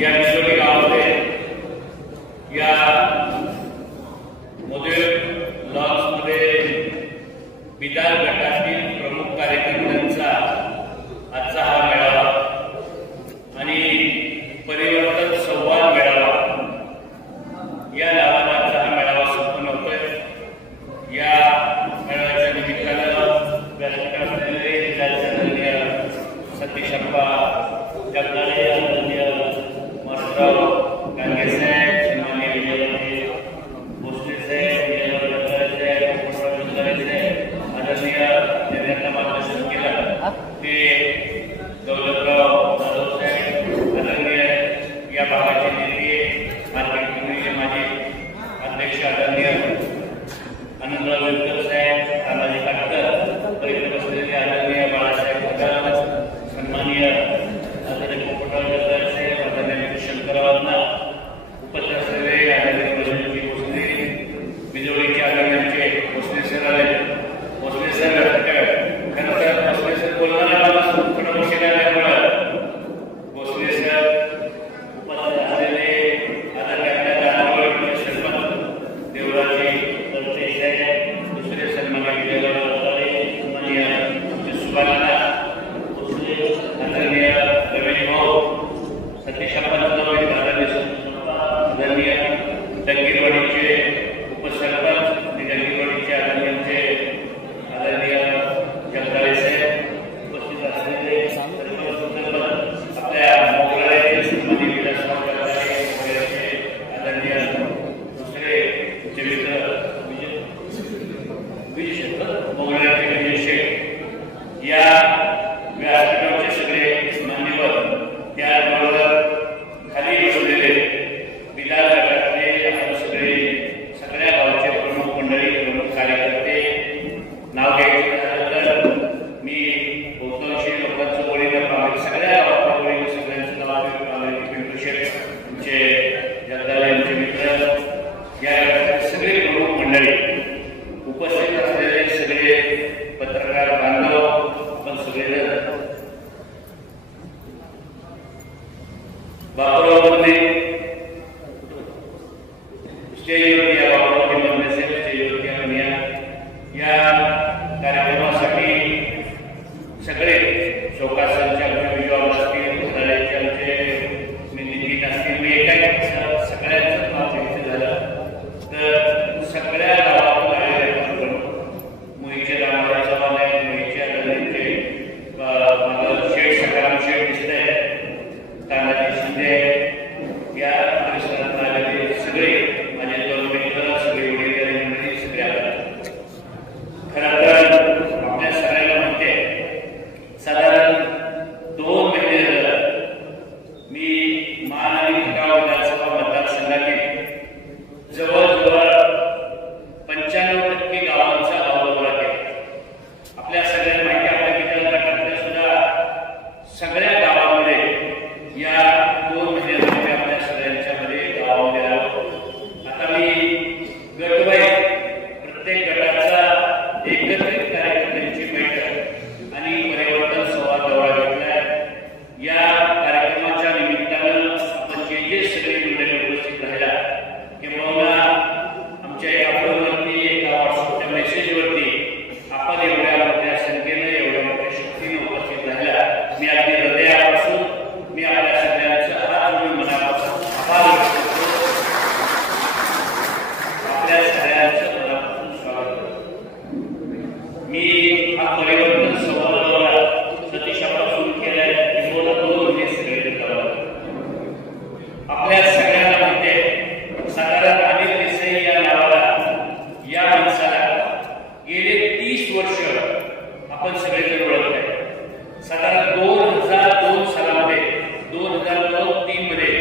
या विश्वली गावामध्ये या मोदीर लॉन्समध्ये बिदार गटातील प्रमुख कार्यकर्त्यांचा आजचा हा मेळावा आणि परिवर्तन संवाद मेळावा या नावाने आजचा हा मेळावा संपन्न होतोय। या मेळाव्याच्या निमित्तानं व्यासपीठावर असलेले जिल्हाधिकारी सतीशप्पा जगदाळे, आदरणीय माणूसराव गांगे साहेब, सन्माननीय विजयराजे भोसले साहेब, आदरणीय देवेंद्र मार्गदर्शन केलं ते दौलतराव जाधव साहेब, आदरणीय या भागाचे नेते मार्केट कमिटीचे माजी अध्यक्ष आदरणीय आनंदराव वेलकर साहेब, तानाजी काटकर, परिषद असलेले आदरणीय बाळासाहेब पठार, सन्माननीय आदरणीय पोपटराव जगदाळे साहेब, आदरणीय शंकररावांना, उपस्थित असलेले आदरणीय प्रजोजी भोसले, बिजोळीचे आदरणीय भोसले सर आले, भोसले सर खरं तर भोसले सर बोलणारा मला थोडं उशीर आल्यामुळं भोसले सर उपस्थित असलेले आदरणीय दानवडचे सरपंच देवराजी तळसे साहेब, दुसरे सन्माननीय विजयराव जगदाळे, सन्माननीय सुभाषदा भोसले, आदरणीय रमेश भाऊ, सतीशप्पा जगदाळे, आदरणीय डंगेरवाडीचे उपसरपंच आणि डंगेरवाडीचे आदरणीय जगदाळे साहेब, उपस्थित असलेले आपल्या मोगराचे सन्माननीय विलासराव जगदाळे, आदरणीय दुसरे मित्र विजय मोगराचे विजय शेख, या व्यासपीठावरचे सगळे मान्यवर, त्याबरोबर खाली बसलेले बिदार गटातले आपण सगळ्या गावचे प्रमुख मंडळी, प्रमुख कार्यकर्ते, नाव घ्यायचे झालं तर मी बहुतांशी लोकांचं ओळीनं पाहिजे, सगळ्या गावाच्या ओळीनं सगळ्यांचं नाव पिंटू शेठ तुमचे जगदाळे यांचे मित्र, या गटाचे सगळे प्रमुख मंडळी, उपस्थित असलेले सगळे पत्रकार बांधव, आपण सगळे बापूरावमध्ये स्टेजवरती या बापूरावची बंद असेल, स्टेजवरती आपण या कार्यक्रमासाठी सगळे शोकासांच्या विजयावर असतील, उन्हाळ्याचे आमचे निधीत असतील, मी एका सगळ्यांचं नाव घ्यायचं झालं तर सगळ्या गावातून आलेले मुळीचे रामराव चव्हाण आहेत, मुळीचे आदरणीचे शेठ सकाराम शेठ दिसत आहेत, तानाजी शिंदे, या परिसरात आलेले सगळे माझे दोन मित्र, सगळे वडीलधारी मंडळी, सगळे आले। खरं तर आपल्या सगळ्यांना म्हणते साधारण 2 महिने झालं मी मान आणि खटाव विधानसभा मतदारसंघातील जवळजवळ 95% गावांचा गावदौरा केला। आपल्या सगळ्यांना माहिती, आपल्या बिदार गटातल्या सुद्धा सगळ्या गावांमध्ये या 2 महिन्यामध्ये आपल्या सगळ्यांच्या मध्ये गावामध्ये आलो। आता मी गटवाईज प्रत्येक गटाचा एकत्रित कार्यकर्त्यांची बैठक आणि परिवर्तन संवाद दौरा घेतलाय। या कार्यक्रमाच्या निमित्तानं आपण जे सगळे मंडळी उपस्थित राहिला किंवा आमच्या एका फोनवरती, एका व्हॉट्सअपच्या मेसेजवरती आपण एवढ्या मोठ्या संख्येने, एवढ्या मोठ्या शक्तीने उपस्थित राहिला, मी अगदी हृदयापासून मी आपल्या सगळ्यांचा हात जोडून मनापासून आभार व्यक्त करतो। आपल्या सगळ्यांचं मनापासून स्वागत करतो। मी हा परिवर्तन संवाद दौरा सतीशप्पा सुरू केलाय, किंवा 2 महिने सगळे आपल्या सगळ्यांना म्हणते साधारण अनिल देसाई या नावाला, या माणसाला गेले 30 वर्ष आपण सगळेजण ओळखताय। साधारण 2002 सालामध्ये, 2002-03 मध्ये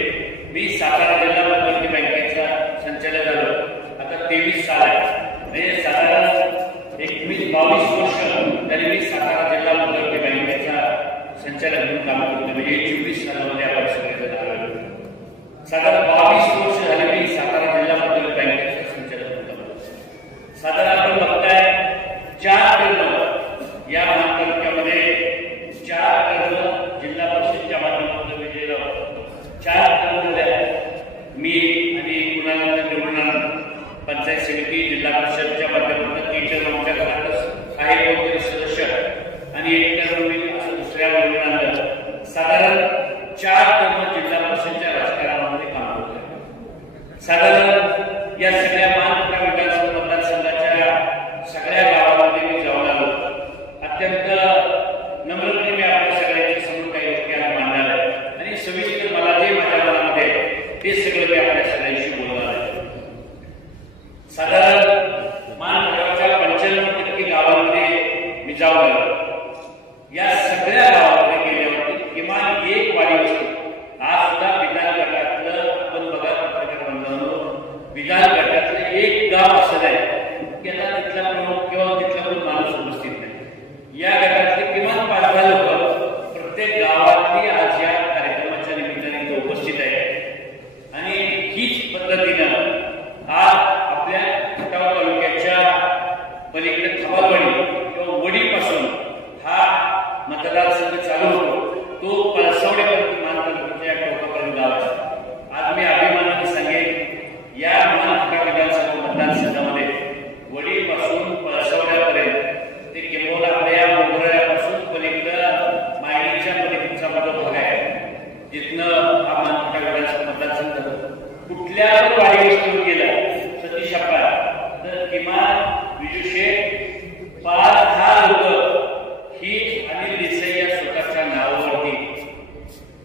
मी सातारा जिल्हा मध्यवर्ती बँकेचा संचालक झालो। आता 23 साल आहे, म्हणजे साधारण 21-22 वर्ष तरी मी सातारा जिल्हा मध्यवर्ती बँकेचा संचालक म्हणून काम करतो, म्हणजे 24 सालामध्ये आपण सगळेजण आलो। साधारण 22 वर्ष झाले मी सातारा जिल्हा मध्यवर्ती बँकेचा संचालक होतो। साधारण आपण बघताय 4 टर्म या महातालुक्यामध्ये, 4 टर्म जिल्हा परिषदच्या माध्यमातून विजयी 4 साधारण या सगळ्या महानगर विकास मतदारसंघाच्या सगळ्या गावांमध्ये मी जाऊन आलो. अत्यंत नम्रपणे मी आपल्या सगळ्यांच्या समोर काही गोष्टी आज मांडणार आहे आणि सविस्तर मला जे माझ्या मनामध्ये ते सगळं मी आपल्या सगळ्यांशी बोलणार आहे. साधारण महानगराच्या 95% गावांमध्ये मी जाऊन आलो. या सगळ्या गावांमध्ये गेल्यावरती किमान एक वाडी वस्ती आज सुद्धा विधान गटातलं आपण बघा पत्रकार बांधवांनो, विधान गटातलं एक गाव असं आहे की आता तिथला प्रमुख किंवा तिथला कोण माणूस उपस्थित नाही. या गटातले किमान 5-10 लोक प्रत्येक गावातली आज या कार्यक्रमाच्या निमित्ताने उपस्थित आहेत आणि हीच पद्धतीनं आज आपल्या खटाव तालुक्याच्या पलीकडे खबालवाडी किंवा वडीपासून हा मतदारसंघ चालू होतो. तो पळसवड्यापर्यंत मान तालुक्याच्या टोकापर्यंत गाव आहे. आज मी अभिमानाने सांगेन या महानगर विधानसभा मतदारसंघामध्ये वडीपासून पळसवड्यापर्यंत ते किंबहुना आपल्या मोगऱ्यापासून पलीकडं मायनीच्या पलीकडचा माझा भाग आहे जिथनं हा महानगर विधानसभा मतदारसंघ कुठल्या पण वाडी वस्तीवर गेला सतीश अप्पा तर किमान विजुषे 5-10 लोक ही अनिल देसाई या स्वतःच्या नावावरती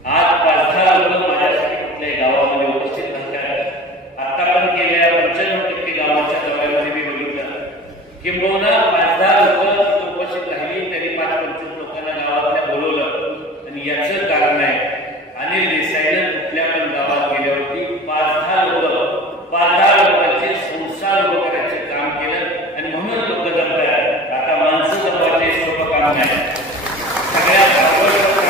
आज 5-10 लोक माझ्यासाठी कुठल्याही गावामध्ये उपस्थित नसतात. आता पण गेल्या 95% गावाच्या दौऱ्यामध्ये मी बघितलं किंबहुना 5-10 लोक उपस्थित राहिली त्यांनी 5-25 लोकांना गावातल्या बोलवलं आणि याचं कारण आहे अनिल देसाईनं कुठल्या पण गावात गेल्यावरती 5-10 लोकांचे संसार उभं करायचं काम केलं आणि म्हणून लोक जमतात. आता माणसं जमवायचे सोपं काम नाही. सगळ्यात अवघड काम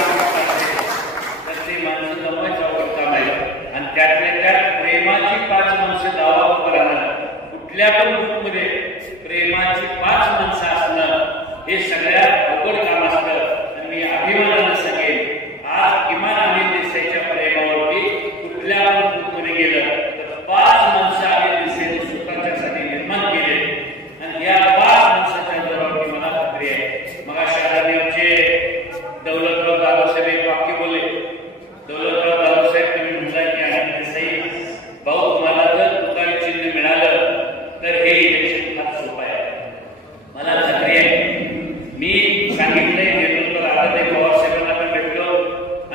तर ते माणसं जमवायचं अवघड काम आहे आणि त्यातल्या त्यात प्रेमाची 5 माणसं गावावर राहणं कुठल्या पण ग्रुपमध्ये प्रेमाची 5 माणसं असणं हे सगळ्यात अवघड काम असतं आणि मी अभिमानानं सांगेन आज किमान अनिल देसाईच्या प्रेमावरती कुठल्या पण ग्रुपमध्ये गेलं तर 5 माणसं अनिल देसाईने स्वतःच्यासाठी निर्माण केले आणि या 5 माणसाच्या जोरावरती मला खात्री आहे. मग शहराने आमचे दौलतराव जाधवसाहेब एक वाक्य बोलले. दौलतराव जाधवसाहेब तुम्ही म्हणला की अनिल देसाई भाऊ तुम्हाला जर तुतारी चिन्ह मिळालं तर हे इलेक्शन फार सोपं आहे. मला खात्री आहे मी सांगितलंय नेतृत्व राधाताई पवार साहेबांना पण भेटलो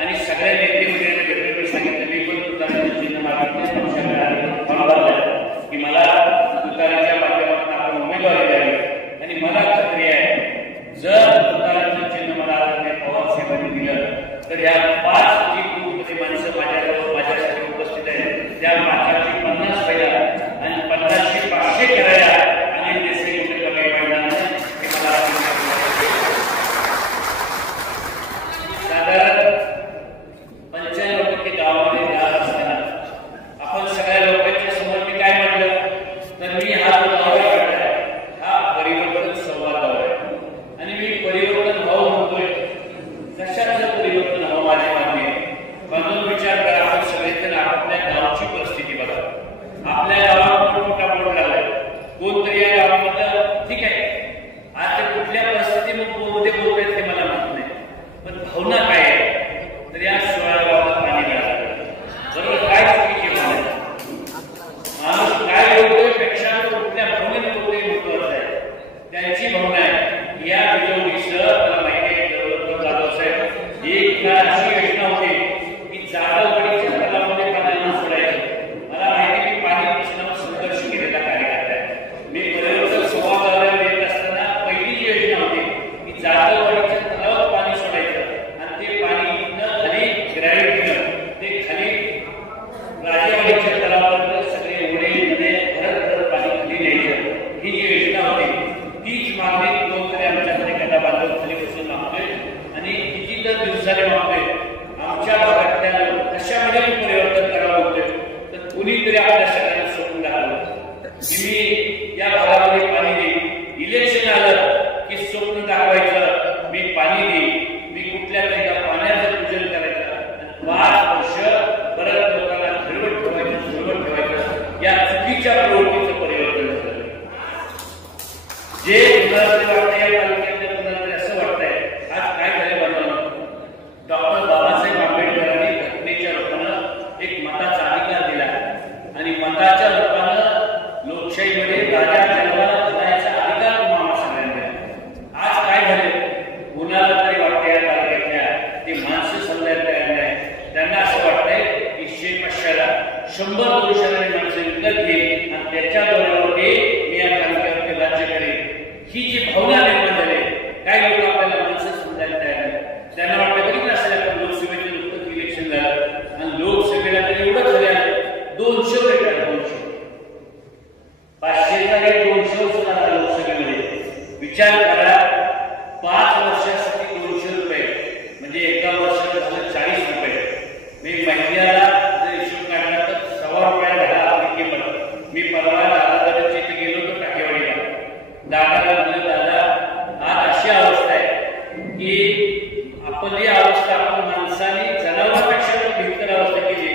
आणि सगळ्या नेते मंडळींना भेटलो. मी सांगितलं मी पण तुतारीचं चिन्ह मागितलं की मला तुतारीच्या माध्यमातून आपण उमेदवारी द्यावी आणि मला खात्री आहे जर तुतारीचं चिन्ह मला राधाताई पवार साहेबांनी दिलं तर या 5 जी ग्रुपमध्ये माणसं माझ्यासाठी उपस्थित आहेत त्या 5ची 50 पहिला आणि 50ची 500 करायला अनिल देसाई एवढे कमी पडणार हे मला साधारण 95% गावामध्ये जात असताना आपण सगळ्या लोकांच्या समोर मी काय म्हटलं तर मी हा दौरा करताय हा परिवर्तन संवाद दौरा आहे आणि मी परिवर्तन व्हावं म्हणतोय. कशाचं परिवर्तन हवं माझ्या मागणी म्हणून विचार करा. आपण सगळेजण आपल्या गावची परिस्थिती बघा. आपल्या गावात मोठा बोर्ड लावलाय कोणतरी या गावामध्ये ठीक आहे आज ते कुठल्या परिस्थितीमध्ये बोलत हे मला माहित नाही पण भावना काय आहे तर या 16 गावात पाणी मिळालं बरोबर काय चुकी केलं नाही. माणूस काय बोलतोय पेक्षा कुठल्या भावनेने बोलतोय महत्वाचं आहे. त्यांची भावना आहे या विजयोगीसह मला माहिती आहे दौलतराव जाधवसाहेब एक अशी योजना होती की जाधववाडीच्या तलावामध्ये पाणी सोडायचं. मला माहिती मी पाणी प्रश्नावर संघर्ष केलेला कार्यकर्ता आहे. मी परिवर्तन संवाद दौऱ्यावर येत असताना पहिली योजना होती की जाधववाडीच्या तलावात पाणी सोडायचं आणि ते पाणी खाली ग्रॅव्हिटी केलं ते खाली राजेवाडीच्या तलावापर्यंत सगळे उडे नदे भरत पाणी खाली न्यायचं ही जी योजना होती तीच मागणी कोणतरी आमच्याकडे गटा बांधव खाली बसून मागतोय आणि किती तर दिवसाने मागतोय. आमच्या भागातल्या कशामध्ये परिवर्तन करावं होतोय तर कुणीतरी आपल्या सगळ्यांना सोडून दाखवलं की मी या भागामध्ये पाणी देईन. इलेक्शन आलं की स्वप्न दाखवायचं मी पाणी देईन मी कुठल्या तरी पाण्याचं पूजन करायचं आणि 5 वर्ष परत लोकांना खिळवट ठेवायचं झुलवट ठेवायचं या चुकीच्या प्रवृत्तीचं परिवर्तन झालं. जे वाटतंय या तालुक्यातल्या असं वाटतंय आज काय झालं बनवलं डॉक्टर बाबासाहेब आंबेडकरांनी घटनेच्या रूपानं एक मताचा अधिकार दिला आणि मता 100 पुरुषांनी माणसं विकत घेईल आणि त्याच्या बरोबरती मी या तालुक्यावरती राज्य करेन, ही जी भावना निर्माण झाली. काही लोक आपल्याला माणसं समजायला तयार नाही. त्यांना वाटतं बघितलं असेल आपण लोकसभेचं नुकतंच इलेक्शन झालं आणि लोकसभेला तर एवढं झालं 200 भेटला. 200 500चा काही 200 सुद्धा लोकसभेमध्ये. विचार करा 5 वर्षासाठी 200 रुपये म्हणजे एका वर्षाला झालं 40 रुपये. मी महिन्याला जर हिशोब काढला तर 1.25 रुपये झाला आपली किंमत. मी परवा दादाच्या इथे गेलो तर टाकेवाडीला दादाला म्हणलं, दादा आज अशी अवस्था आहे की आपण ही अवस्था आपण माणसाने जनावरांपेक्षा भीकर अवस्था केली.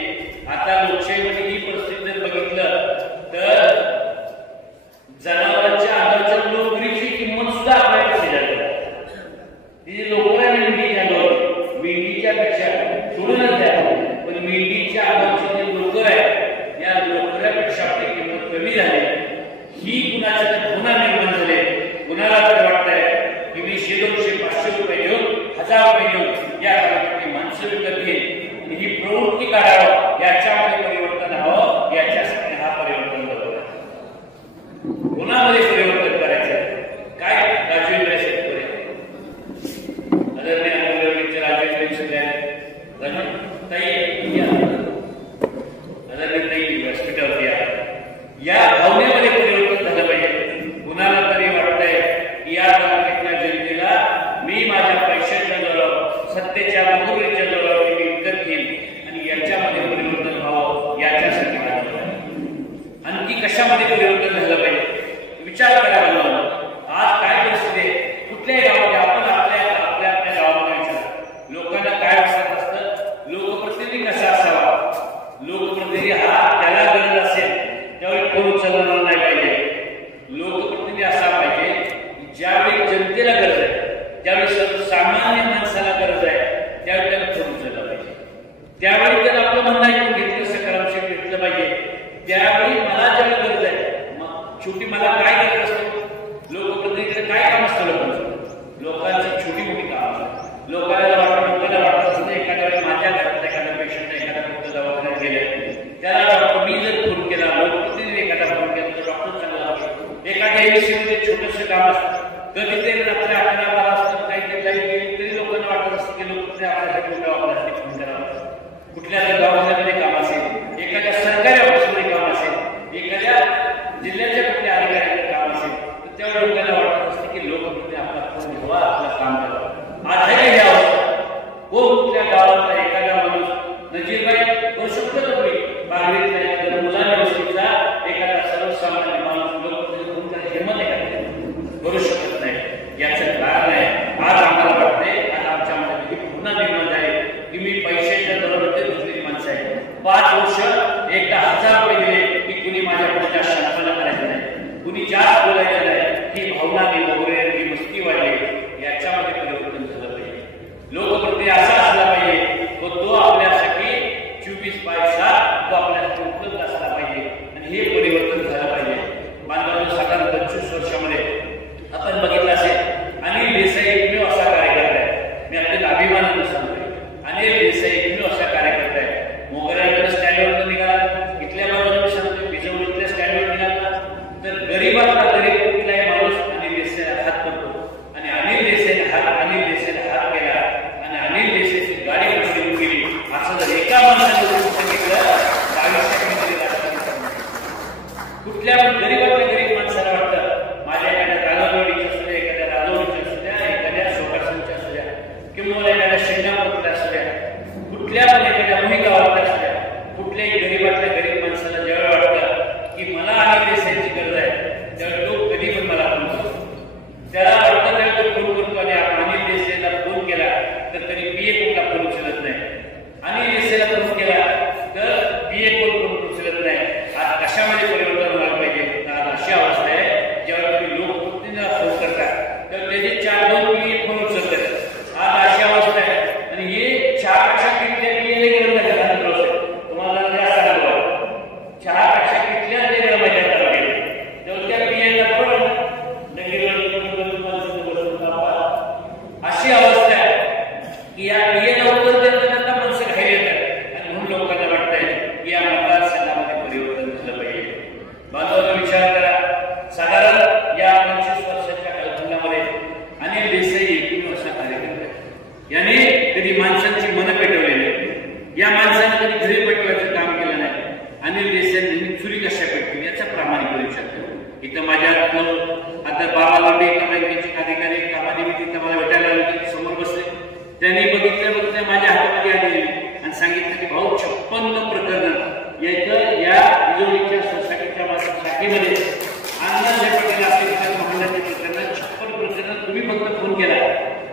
आता लोकशाहीमध्ये ही परिस्थिती जर बघितलं तर जनावरांच्या अंगाच्या लोकरीची किंमत सुद्धा आपल्याकडे झाली. ती लोकर आहे मेंढीच्या अंगावर, मेंढीच्या पेक्षा सोडूनच द्या, पण मेंढीच्या अंगाची जी लोकर आहे या लोकऱ्यापेक्षा आपली किंमत कमी झाली. ही कुणाच्या गुन्हा निर्माण झाले. कुणाला तर वाटतंय की मी 100-200-500 रुपये घेऊन 1000 रुपये घेऊन या काळाची माणसं विकत घेईन, ही प्रवृत्ती काढावं, याच्यामध्ये परिवर्तन हवं. याच्यासाठी हा परिवर्तन बरोबर कोणामध्ये परिवर्तन करायचं काय? राजवेंद्र शेतकरी आदरणीय अमरावतीचे राजवेंद्र शेतकरी आदरणीय व्यासपीठावरती या भावनेमध्ये परिवर्तन झालं पाहिजे. कुणाला तरी वाटतंय की या तालुक्यातल्या जनतेला मी माझ्या पैशाच्या जोरावर, सत्तेच्या मुहुर्ताच्या जोरावर मी विकत घेईन आणि याच्यामध्ये परिवर्तन व्हावं. याच्यासाठी आणखी कशामध्ये परिवर्तन झालं पाहिजे विचार करावा लागला. आज काय परिस्थिती आहे कुठल्याही गावामध्ये आपण आपल्या गावामध्ये विचार लोकांना काय वाटत असतं, लोकप्रतिनिधी कसा असावा. लोकप्रतिनिधी हा त्याला गरज असेल त्यावेळी फोन उचलणार नाही पाहिजे. लोकप्रतिनिधी असा पाहिजे ज्यावेळी जनतेला गरज आहे, ज्यावेळी सर्वसामान्य माणसाला गरज आहे त्यावेळी त्याला फोन उचलला पाहिजे. त्यावेळी त्याला आपलं म्हणणं ऐकून घेतलं, सकारात्मक घेतलं पाहिजे. त्यावेळी मला ज्यावेळी गरज आहे, छोटी मला काय गरज असते, लोकप्रतिनिधीचं काय काम असतं, लोकांची छोटी मोठी काम असतात. लोकांना वाटत असतं एखाद्या वेळी माझ्या घरात एखादा पेशंट एखाद्या कुठं दवाखान्यात गेले, त्याला डॉक्टर मी जर फोन केला, लोकप्रतिनिधी एखादा फोन केला तर डॉक्टर चांगला असतो. एखाद्या एमसीमध्ये छोटंसं काम असतं तर तिथे रात्री 11-12 असतं काही तरी लोकांना वाटत असतं की लोक आपल्यासाठी कुठल्या वापरासाठी फोन करावा. कुठल्या दवाखान्यामध्ये काम असेल, एखाद्या सरकारी ऑफिसमध्ये काम असेल, एखाद्या जिल्ह्याच्या कुठल्या अधिकाऱ्याचं काम असेल तर त्या लोकांना वाटत असते की लोकप्रतिनिधी आपला फोन घ्यावा, आपलं काम करावं. आज आहे ही अवस्था. कुठल्या गावातला एखादा माणूस नजीरबाई करू शकतो का तुम्ही? बाहेर मुलांच्या गोष्टीचा एखादा सर्वसामान्य माणूस लोकप्रतिनिधी फोन करायची हिंमत आहे करू शकत नाही. याचं कारण आहे आज आम्हाला वाटतंय, आज आमच्यामध्ये पुन्हा निर्माण झाले की मी पैशाच्या दरोडे दुसरी माणसं आहे. 5 वर्ष एकदा 1000 रुपये दिले की कुणी माझ्या पुढच्या शासनाला करायचं नाही, कुणी जास्त बोलायचं नाही. ही भावना ही मस्ती वाढली. याच्यामध्ये परिवर्तन झालं पाहिजे. लोकप्रतिनिधी असा असला पाहिजे तो आपल्यासाठी 24/7 तो आपल्यासाठी उपलब्ध असला पाहिजे आणि हे परिवर्तन झालं पाहिजे. मानवाच्या साधारण 25 वर्षामध्ये आपण बघितलं असेल अनिल देसाई एकमेव असा कार्यकर्ता आहे. मी आपल्याला अभिमानाने सांगतोय अनिल देसाई एकमेव असा कार्यकर्ता आहे. मोगऱ्याकडे स्टँडवर निघाला, इथल्या बाजूला सांगतोय बिजवडीतल्या स्टँडवर निघाला तर गरीबातला गरीब कुठलाही माणूस अनिल देसाईला हात करतो आणि अनिल देसाईला हात केला आणि अनिल देसाईची गाडी सुरू केली. असं जर एका माणसाने सांगितलं कुठल्या गरीबातल्या गरीब माणसाला वाटतं माझ्या एखाद्या राजवाडीच्या असू द्या, एखाद्या राजवाडीच्या असू द्या, एखाद्या सोकासांच्या असू द्या किंवा एखाद्या शेंगापूरच्या असू द्या, कुठल्या पण एखाद्या मोही गावातल्या असू द्या, कुठल्याही गरीबातल्या गरीब माणसाला ज्यावेळी वाटतं की मला अनिल देसाईची गरज आहे त्यावेळी तो कधी पण मला फोन करतो. त्याला वाटतं त्यावेळी तो फोन करतो आणि अनिल देसाईला फोन केला तर तरी पीए कोणला फोन उचलत नाही. अनिल देसाईला फोन केला तर पीए कोण उचलत नाही. आज कशामध्ये परिवर्तन व्हायला पाहिजे? आज अशी अवस्था आहे ज्यावेळी तुम्ही लोकप्रतिनिधीला फोन करता तर त्याचे 4-2 पीए फोन उचलतात. आज अशी अवस्था आहे आणि हे 4पेक्षा किती पीए गेलं तुम्हाला जास्त लागलं. 4पेक्षा कितल्या वेगळं माहिती तेव्हा त्या पीएला पण अशी अवस्था आहे की या पीएला उत्तर देताना माणसं घाई येतात आणि म्हणून लोकांना वाटतंय की या मतदारसंघात यादी दिली आणि सांगितलं की भाऊ 56 प्रकरण या विजोडीच्या सोसायटीच्या शाखेमध्ये अण्णासाहेब पटेल असलेल्या महामंडळाचे प्रकरण 56 प्रकरण तुम्ही फक्त फोन केला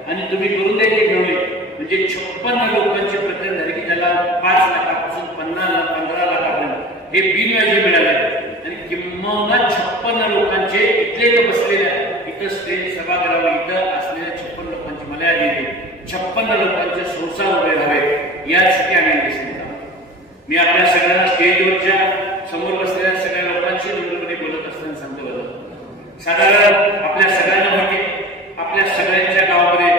आणि तुम्ही करून द्यायचे ठेवले, म्हणजे 56 लोकांचे प्रकरण झाले की ज्याला 5 लाखापासून 15 लाखापर्यंत हे बिनव्याजी मिळाले आणि किंमत 56 लोकांचे इथले बसलेल्या इथं स्टेज सभागृहावर इथं असलेल्या 56 लोकांची मला यादी दिली. 56 लोकांचे संसार उभे राहावे यासाठी आम्ही दिसले. मी आपल्या सगळ्यांना स्टेजवरच्या समोर बसलेल्या सगळ्या लोकांशी नम्रपणे बोलत असताना सांगतो बघा, साधारण आपल्या सगळ्यांना माहिती आपल्या सगळ्यांच्या गावामध्ये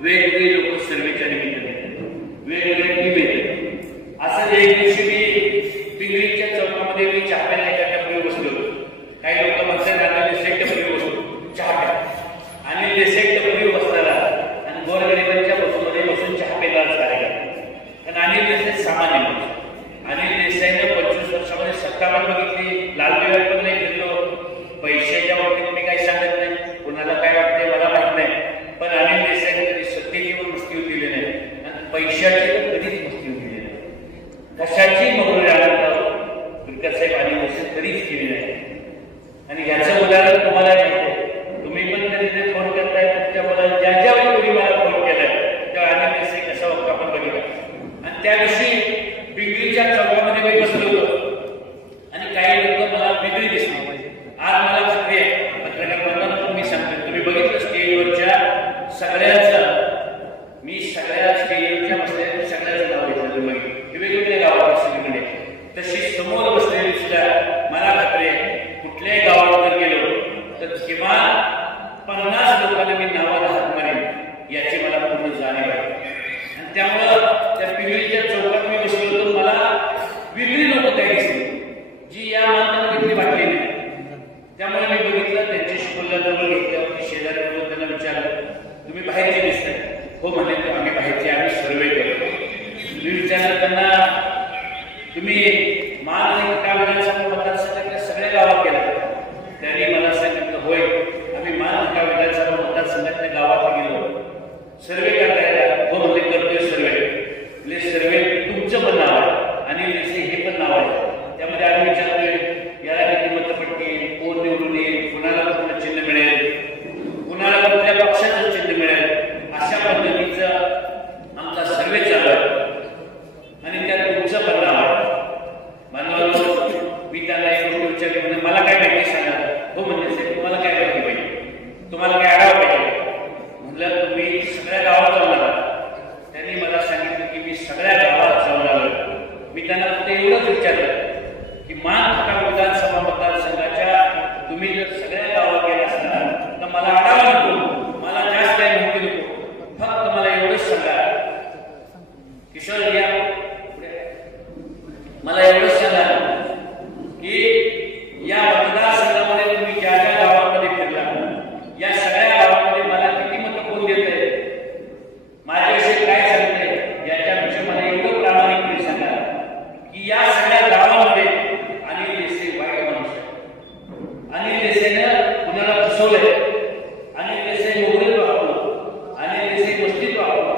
वेगवेगळे लोक सर्वेच्या निमित्ताने वेगवेगळे टीम येते. असं एक दिवशी मी पिंगळीच्या चौकामध्ये मी चहा प्यायला एका टपरीवर बसलो. काही लोक म्हणतात अनिल देसाई टपरीवर बसलो चहा प्या. अनिल देसाई टपरीवर बसणारा आणि गोरगरिबांच्या बसूमध्ये बसून चहा प्यायला कार्यक्रम. कारण अनिल देसाई सामान्य माणूस. अनिल देसाईनं 25 वर्षामध्ये सत्ता पण बघितली, लाल दिवाळी पण नाही फिरलो. पैशाच्या बाबतीत मी काही सांगत नाही, कोणाला काय वाटतंय मला माहित नाही, पण अनिल देसाईने कधी सत्तेची पण मस्ती दिली नाही आणि पैशाची पण कधीच मस्ती दिली नाही. कशाची मगरूर तुर्कर साहेब अनिल देसाई कधीच केली नाही. आणि ह्याचं उदाहरण तुम्हाला माहिती आहे. तुम्ही पण कधी फोन करताय तुमच्या मुलाला ज्या ज्या कोणी मला फोन केलाय तेव्हा अनिल देसाई कसा वागतो आपण बघितला. आणि त्या दिवशी पिंगळीच्या चौकामध्ये मी बसलो होतो आणि काही लोक मला वेगळी दिसली. आज मला खात्री आहे पत्रकार तुम्ही सांगतो, तुम्ही बघितलं स्टेजवरच्या सगळ्यांचं, मी सगळ्या स्टेजवरच्या बसलेल्या सगळ्याचं नाव घेतलं बघितलं वेगवेगळ्या गावात सगळीकडे. तशी समोर बसलेली सुद्धा मला खात्री आहे कुठल्याही गावात जर गेलो तर किमान 50 लोकांना मी नावाला हात मारेन याची मला पूर्ण जाणीव आहे. आणि त्यामुळं त्या पिंगळीच्या चौकात मी बसलो होतो, मला वेगळी लोक काही दिसली जी या मानताना वेगळी वाटली नाही. त्यामुळे मी बघितलं त्यांच्याशी बोलल्याजवळ घेतल्यावरती शेजारी बोलून त्यांना विचारलं तुम्ही बाहेरचे दिसताय? हो म्हणले तर आम्ही बाहेरचे, आम्ही सर्वे करतो. मी विचारलं त्यांना तुम्ही मान विधानसभा मतदारसंघातल्या सगळ्या गावात गेला? त्यांनी मला सांगितलं होय आम्ही मान विधानसभा मतदारसंघातल्या गावात गेलो. सर्वे करताय? हो म्हणले करतोय सर्वे. सर्वे तुमचं पण नाव आहे आणि हे पण नाव आहे. त्यामध्ये आम्ही विचारतोय याला किती मतं पडतील, कोण निवडून येईल, कुणाला कुठलं चिन्ह मिळेल, कुणाला कुठल्या पक्षाचं चिन्ह मिळेल, अशा पद्धतीचं आमचा सर्वे चालू आहे. आणि त्यात तुमचं पण नाव आहे. मी त्याला एक गोष्ट विचारली म्हणजे मला काय माहिती सांगा? हो म्हणजे तुम्हाला काय माहिती पाहिजे, तुम्हाला काय आढावा पाहिजे? म्हटलं तुम्ही सगळ्या गावात जाऊन आला. त्यांनी मला सांगितलं की मी सगळ्या गावात जाऊन आलो. मी त्यांना फक्त एवढंच विचारलं की मान विधानसभा मतदारसंघाच्या तुम्ही जर सगळ्या गावात गेला असणार तर मला आढावा नको, मला जास्त काही माहिती नको, फक्त मला एवढंच सांगा किशोर या मला एवढंच सांगा की या मतदारसंघामध्ये तुम्ही ज्या ज्या गावांमध्ये फिरला या सगळ्या गावांमध्ये मला किती मतं कोण देत आहे, माझ्याविषयी काय सांगते, याच्यापेक्षा मला एवढं प्रामाणिकपणे सांगा की या सगळ्या गावांमध्ये अनिल देसाई वाईट माणूस आहे. अनिल देसाईनं कुणाला फसवलंय, अनिल देसाई मोगरीत वापरतो, अनिल देसाई मस्तीत वापरतो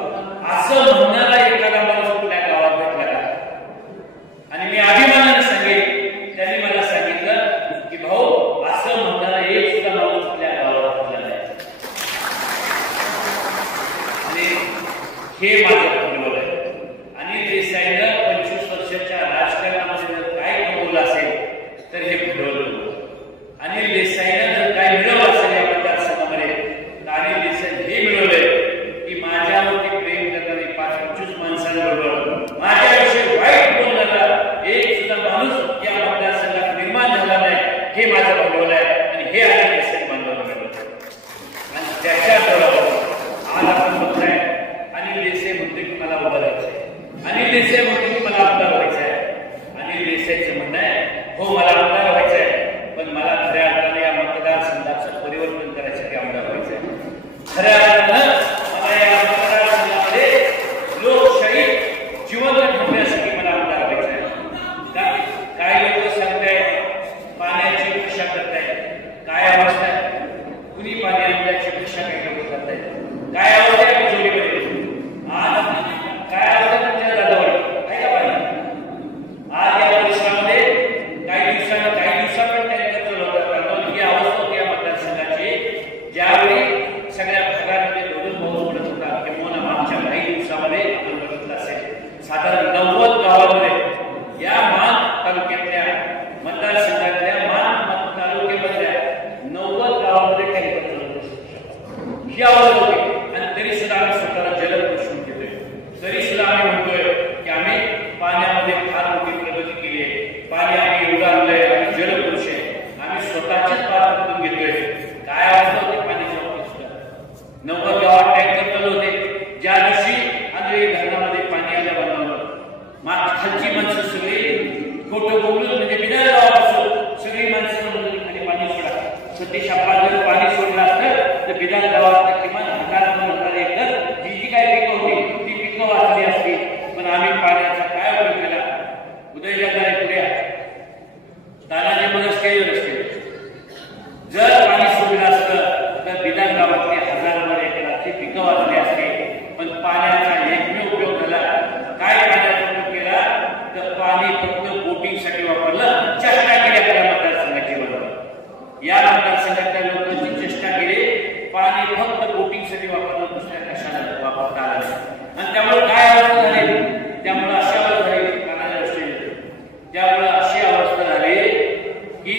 असं म्हणणारा एखादा माणूस कुठल्या गावात भेटला का? आणि मी अभिमानाने सांगेन त्यांनी मला सांगितलं की भाऊ असं म्हणणारा एक सुद्धा माणूस कुठल्या गावात भेटला नाही. आणि हे माझं अनुभव आहे. अनिल देसाईनं 25 वर्षाच्या राजकारणामध्ये जर काय कमवलं असेल तर हे घडवलं. अनिल देसाईनं जर काय मिळवलं असेल या मतदारसंघामध्ये तर अनिल देसाई हे मिळवलंय की माझ्यावरती प्रेम करणारे 5-25 माणसांबरोबर माझ्याविषयी वाईट बोलणारा एक सुद्धा माणूस या मतदारसंघात निर्माण झाला नाही. हे माझं भांडवल आहे आणि हे अनिल देसाई भांडवल मिळवलं. आणि त्याच्या बरोबर आज आपण बघताय अनिल देसाई म्हणते की मला उभं राहायचंय, अनिल देसाई म्हणते की मला आमदार व्हायचं आहे. अनिल देसाईचं म्हणणं आहे हो मला आमदार व्हायचं आहे पण मला खऱ्या अर्थाने या मतदारसंघाचं परिवर्तन करायसाठी आमदार व्हायचं आहे. खऱ्या अर्थानं मला या मतदारसंघामध्ये लोकशाही जिवंत ठेवण्यासाठी मला आमदार व्हायचं आहे. काही लोक सांगतायत पाण्याची भिक्षा करतायत, काय अवस्था आहे, कुणी पाणी आणण्याची भिक्षा काही लोक करतायत, काय अवस्था आहे बिजोरीमध्ये आज, काय माणसं सगळी खोटं बोलून म्हणजे बिना गावापासून सगळी माणसं म्हणून आणि पाणी सोडा. सतीश आप्पा जर पाणी सोडलं असतं तर बिना गावात किमान 1000 एकर जी काही पिकं होती ती पिकं वाचली असती. पण आम्ही पाण्याचा काय उपयोग केला? उदयनराजे पुढ्या तानाजी मदत केली नसते. जर पाणी सोडलं असतं तर बिना गावातली 1000 एकराची पिकं वाचली असती. पण पाण्याचा एकमेव उपयोग झाला. काय पाण्याचा उपयोग केला तर पाणी फक्त बोटिंगसाठी वापरलं. चेष्टा केली आपल्या मतदारसंघाची बरोबर. या मतदारसंघाच्या लोकांची चेष्टा केली. पाणी फक्त बोटिंगसाठी वापरलं, दुसऱ्या कशाला वापरता आलं नाही. आणि त्यामुळे काय अवस्था झाली? त्यामुळे अशी अवस्था झाली त्यामुळे अशी अवस्था झाली की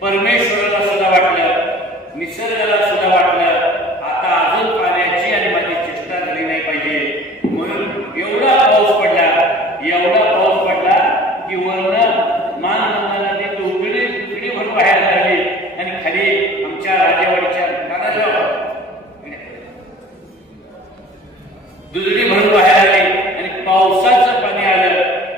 परमेश्वराला सुद्धा वाटलं, निसर्गाला सुद्धा वाटलं आता अजून पाण्याची आणि माझी चेष्टा झाली नाही पाहिजे. म्हणून एवढा पाऊस पडला की वर्ण मान नदी उघडी भरून बाहेर झाली आणि खाली आमच्या राजेवाडीच्या दुधडी भरून बाहेर आली आणि पावसाचं पाणी आलं.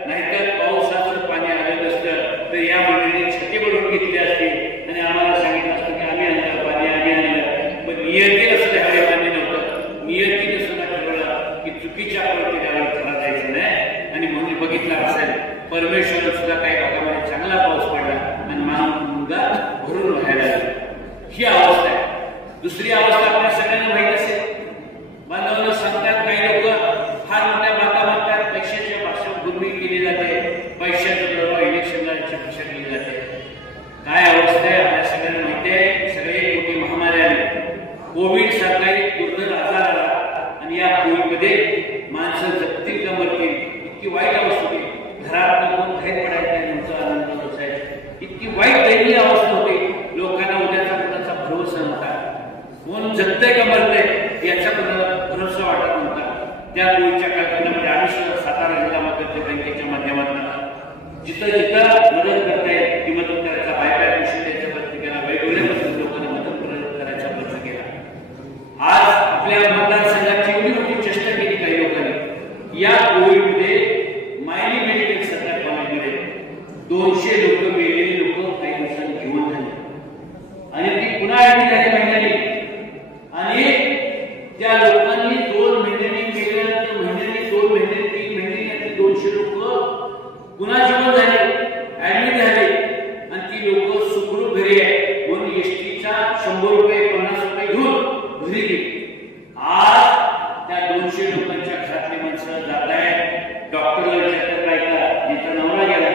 नाहीतर पावसाचं पाणी आलं नसतं तर या मंडळीने छती बनवून घेतली असती आणि आम्हाला सांगितलं असतं की आम्ही आणलं पाणी, आम्ही आणलं. पण नियतीला सुद्धा हे मान्य नव्हतं. नियतीने सुद्धा ठरवलं की चुकीच्या प्रवृत्तीला खरा जायचं नाही. आणि म्हणून बघितलं असेल परमेश्वर सुद्धा काही भागामध्ये चांगला पाऊस पडला आणि महामुंगा भरून बाहेर आला. ही अवस्था आहे. दुसरी अवस्था आपल्या सगळ्यांना माहित असेल. बांधवांना सांगतात काही लोक फार मोठ्या बाता मारतात, पैशाच्या भाषा गुरमी केली जाते, पैशाचा प्रभाव इलेक्शनला भाषा केली जाते. काय अवस्था आहे आपल्या सगळ्यांना माहिती आहे. सगळे मोठी महामारी आली, कोविड सारखा एक दुर्धर आजार आला आणि या कोविडमध्ये माणसं जगतील का मरतील इतकी वाईट अवस्था होती. घरात बाहेर पडायचं तुमचा आनंद होत आहे. इतकी वाईट दयनीय अवस्था होती. लोकांना उद्याचा कुणाचा भरोसा नव्हता. कोण जगतंय का मरतंय याचा कुणाला भरोसा वाटत नव्हता. त्या कोविडच्या काळामध्ये आम्ही सुद्धा सातारा जिल्हा मदत बँकेच्या माध्यमातून जिथं मदत करता येईल ती मदत करायचा, बायपाय कृषी द्यायचा प्रयत्न केला, वेगवेगळ्या पद्धतीने लोकांना मदत करायचा प्रयत्न केला. आज आपल्या मतदारसंघाची एवढी मोठी चेष्टा केली काही लोकांनी. या कोविडमध्ये मायनी मेडिकल सरकारी कॉलेजमध्ये 200 लोक मेलेली लोक काही दिवसांनी जीवन झाले आणि ती पुन्हा ऍडमिट झाली महिन्यानी. आणि त्या लोकांनी 2 महिन्यांनी मेल्या, 2 महिन्यांनी 3 महिन्यांनी 200 लोक पुन्हा जीवन झाले, ऍडमिट झाले. आणि ती लोक सुखरूप घरी आहे म्हणून एसटीचा 100 रुपये 50 रुपये घेऊन घरी गेली. आज त्या 200 लोकांच्या घरातली माणसं जात आहेत. डॉक्टरला विचारतात बायका, जिचा नवरा गेला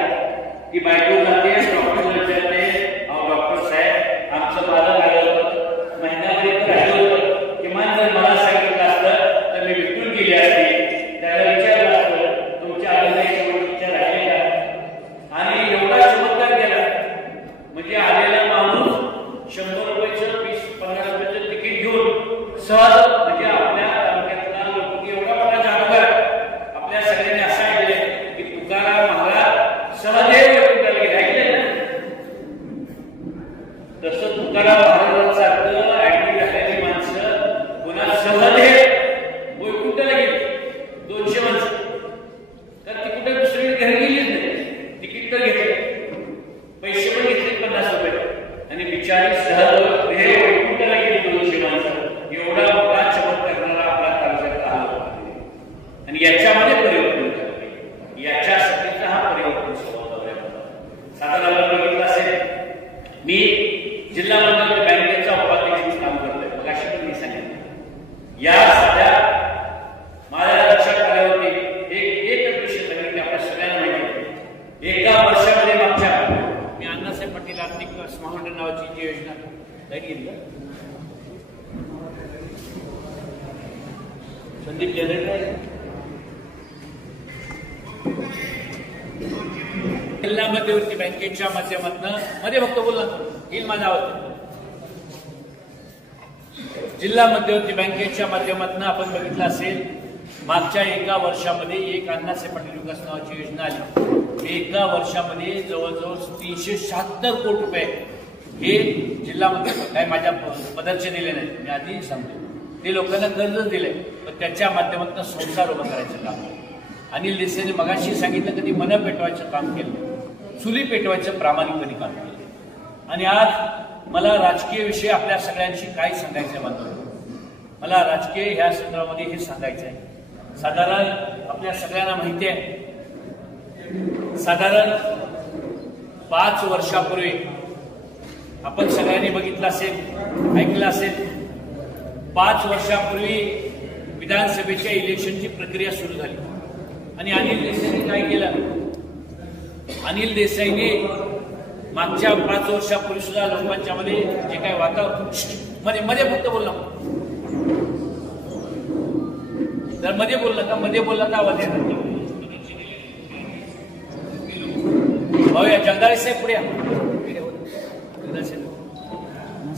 ती बायको जाते डॉक्टरला विचारते, अहो डॉक्टर साहेब आमचं बालक आलं होतं, महिन्यापर्यंत राहिलं होतं, किमान जर मला सांगितलं असतं तर मी विटून गेली असती. त्याला विचारलं असतं तुमच्या आलेल्या इच्छा राहिली का? आणि एवढा चमत्कार केला म्हणजे आलेला माणूस 100 रुपयाचं 20-50 रुपयाचं तिकीट घेऊन सहज म्हणजे आपल्या तालुक्यातला लोक एवढा मोठा जादूगार आपल्या सगळ्यांनी असं ऐकलंय की तुकाराम महाराज सहदेव वैकुंठाला गेले. ऐकलंय ना? तसं तुकाराम महाराजांसारखं ऍडमिट झालेली माणसं पुन्हा सहदेव वैकुंठाला गेली. 200 माणसं तर ती कुठे दुसरीकडे घरी गेलीच नाही. तिकीट तर घेतले, पैसे पण घेतले 50 रुपये आणि बिचारी सहज वैकुंठाला गेली 200 माणसं. एवढा मोठा चमत्कार करणारा आपला तालुक्यातला हा लोक आणि याच्यामध्ये परिवर्तन करते. याच्यासाठीचा हा परिवर्तन स्वभाव आहे. साधारण बघितलं असेल मी जिल्हा मंडळ बँकेचा उपाध्यक्ष काम करतोय. मगाशी पण मी सांगितलं या सध्या माझ्या लक्षात आल्यावरती एकच विषय सांगितले आपल्या सगळ्यांना माहिती. एका वर्षामध्ये मागच्या मी अण्णासाहेब पाटील आर्थिक महामंडळ नावाची जी योजना घेतली संदीप जनरेटर जिल्हा मध्यवर्ती बँकेच्या माध्यमातून मध्ये फक्त बोलला येईल माझा आवाज. जिल्हा मध्यवर्ती बँकेच्या माध्यमातून आपण बघितलं असेल मागच्या एका वर्षामध्ये एक अण्णासाहेब पाटील विकास नावाची योजना आली. एका वर्षामध्ये जवळजवळ 376 कोटी रुपये हे जिल्ह्यामध्ये काय माझ्या पदाचे दिले नाही, मी आधी सांगतो ते लोकांना कर्जच दिले पण त्याच्या माध्यमातून संसार उभा करायचं काम. अनिल देसाईने मगाशी सांगितलं की ती मनं पेटवायचं काम केलं, चुली पेटवायचं प्रामाणिकपणे काम केलं. आणि आज मला राजकीय विषय आपल्या सगळ्यांशी काय सांगायचं आहे बांधव, मला राजकीय ह्या संदर्भामध्ये हे सांगायचं आहे. साधारण आपल्या सगळ्यांना माहिती आहे, साधारण 5 वर्षापूर्वी आपण सगळ्यांनी बघितलं असेल, ऐकलं असेल, 5 वर्षापूर्वी विधानसभेच्या इलेक्शनची प्रक्रिया सुरू झाली आणि अनिल देसाईने काय केलं? अनिल देसाईने मागच्या 5 वर्षापूर्वी सुद्धा लोकांच्या मध्ये जे काय वातावरण मध्ये फक्त बोलला, जर मध्ये बोलला का आवाज येणार भाऊया जगदाळे साहेब पुढे.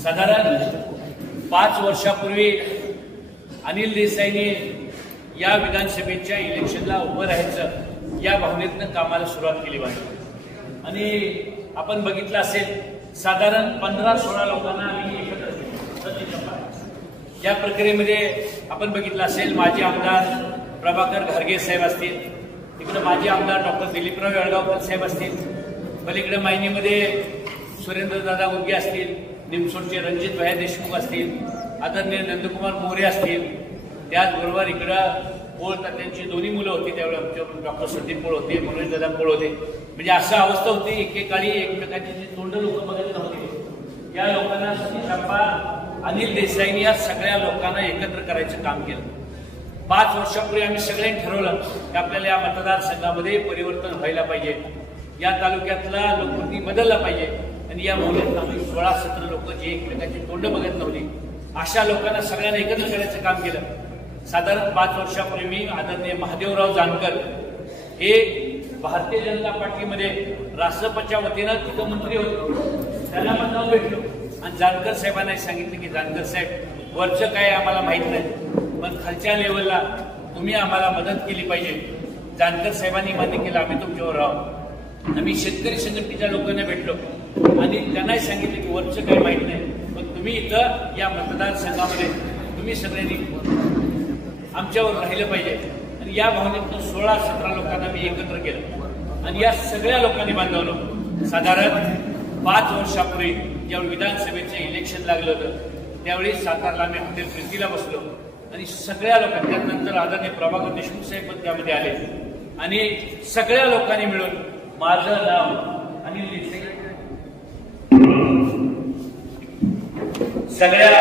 साधारण 5 वर्षापूर्वी अनिल देसाईने या विधानसभेच्या इलेक्शनला उभं राहायचं या भावनेतनं कामाला सुरुवात केली पाहिजे. आणि आपण बघितलं असेल, साधारण 15-16 लोकांना आम्ही एकत्र या प्रक्रियेमध्ये आपण बघितलं असेल, माजी आमदार प्रभाकर घारगे साहेब असतील, तिकडे माजी आमदार डॉक्टर दिलीपराव येळगावकर साहेब असतील, पलीकडे मायनीमध्ये सुरेंद्रदादा उर्गे असतील, निमसोडचे रणजित भाई देशमुख असतील, आदरणीय नंदकुमार मोरे असतील, त्याचबरोबर इकडं पोळ त्यांची दोन्ही मुलं होती, त्यावेळी आमच्या डॉक्टर संदीप पोळ होते, मनोजदादा पोळ होते. म्हणजे असं अवस्था होती, एकेकाळी एकमेकांची जी तोंड लोक बघत नव्हते, या लोकांना सतीशाप्पा अनिल देसाईंनी या सगळ्या लोकांना एकत्र करायचं काम केलं. 5 वर्षापूर्वी आम्ही सगळ्यांनी ठरवलं की आपल्याला या मतदारसंघामध्ये परिवर्तन व्हायला पाहिजे, या तालुक्यातला लोकप्रतिनिधी बदलला पाहिजे. आणि या मोहिमेत आम्ही 16-17 लोक जे एकमेकांची तोंड बघत नव्हती, अशा लोकांना सगळ्यांना एकत्र करायचं काम केलं. साधारण 5 वर्षापूर्वी मी आदरणीय महादेवराव जानकर हे भारतीय जनता पार्टीमध्ये रासपच्या वतीनं तिथं मंत्री होते, त्यांना पण नाव भेटलो आणि जानकर साहेबांना सांगितलं की जानकर साहेब, वरचं काय आम्हाला माहित नाही, पण खालच्या लेवलला तुम्ही आम्हाला मदत केली पाहिजे. जानकर साहेबांनी मान्य केलं, आम्ही तुमच्यावर राहू. आम्ही शेतकरी संघटनेच्या लोकांना भेटलो आणि त्यांनाही सांगितलं की वरचं काही माहित नाही, पण तुम्ही इथं या मतदारसंघामध्ये तुम्ही सगळ्यांनी आमच्यावर राहिलं पाहिजे. आणि या भावनेतून 16-17 लोकांना मी एकत्र केलं आणि या सगळ्या लोकांनी बांधवलं. साधारण 5 वर्षापूर्वी ज्यावेळी विधानसभेचं इलेक्शन लागलं होतं, त्यावेळी सातारला आम्ही हॉटेल प्रीतीला बसलो आणि सगळ्या लोकांनी, त्यानंतर आदरणीय प्रभाकर देशमुख साहेब पण त्यामध्ये आले आणि सगळ्या लोकांनी मिळून माझं नाव अनिल देसाई, सगळ्या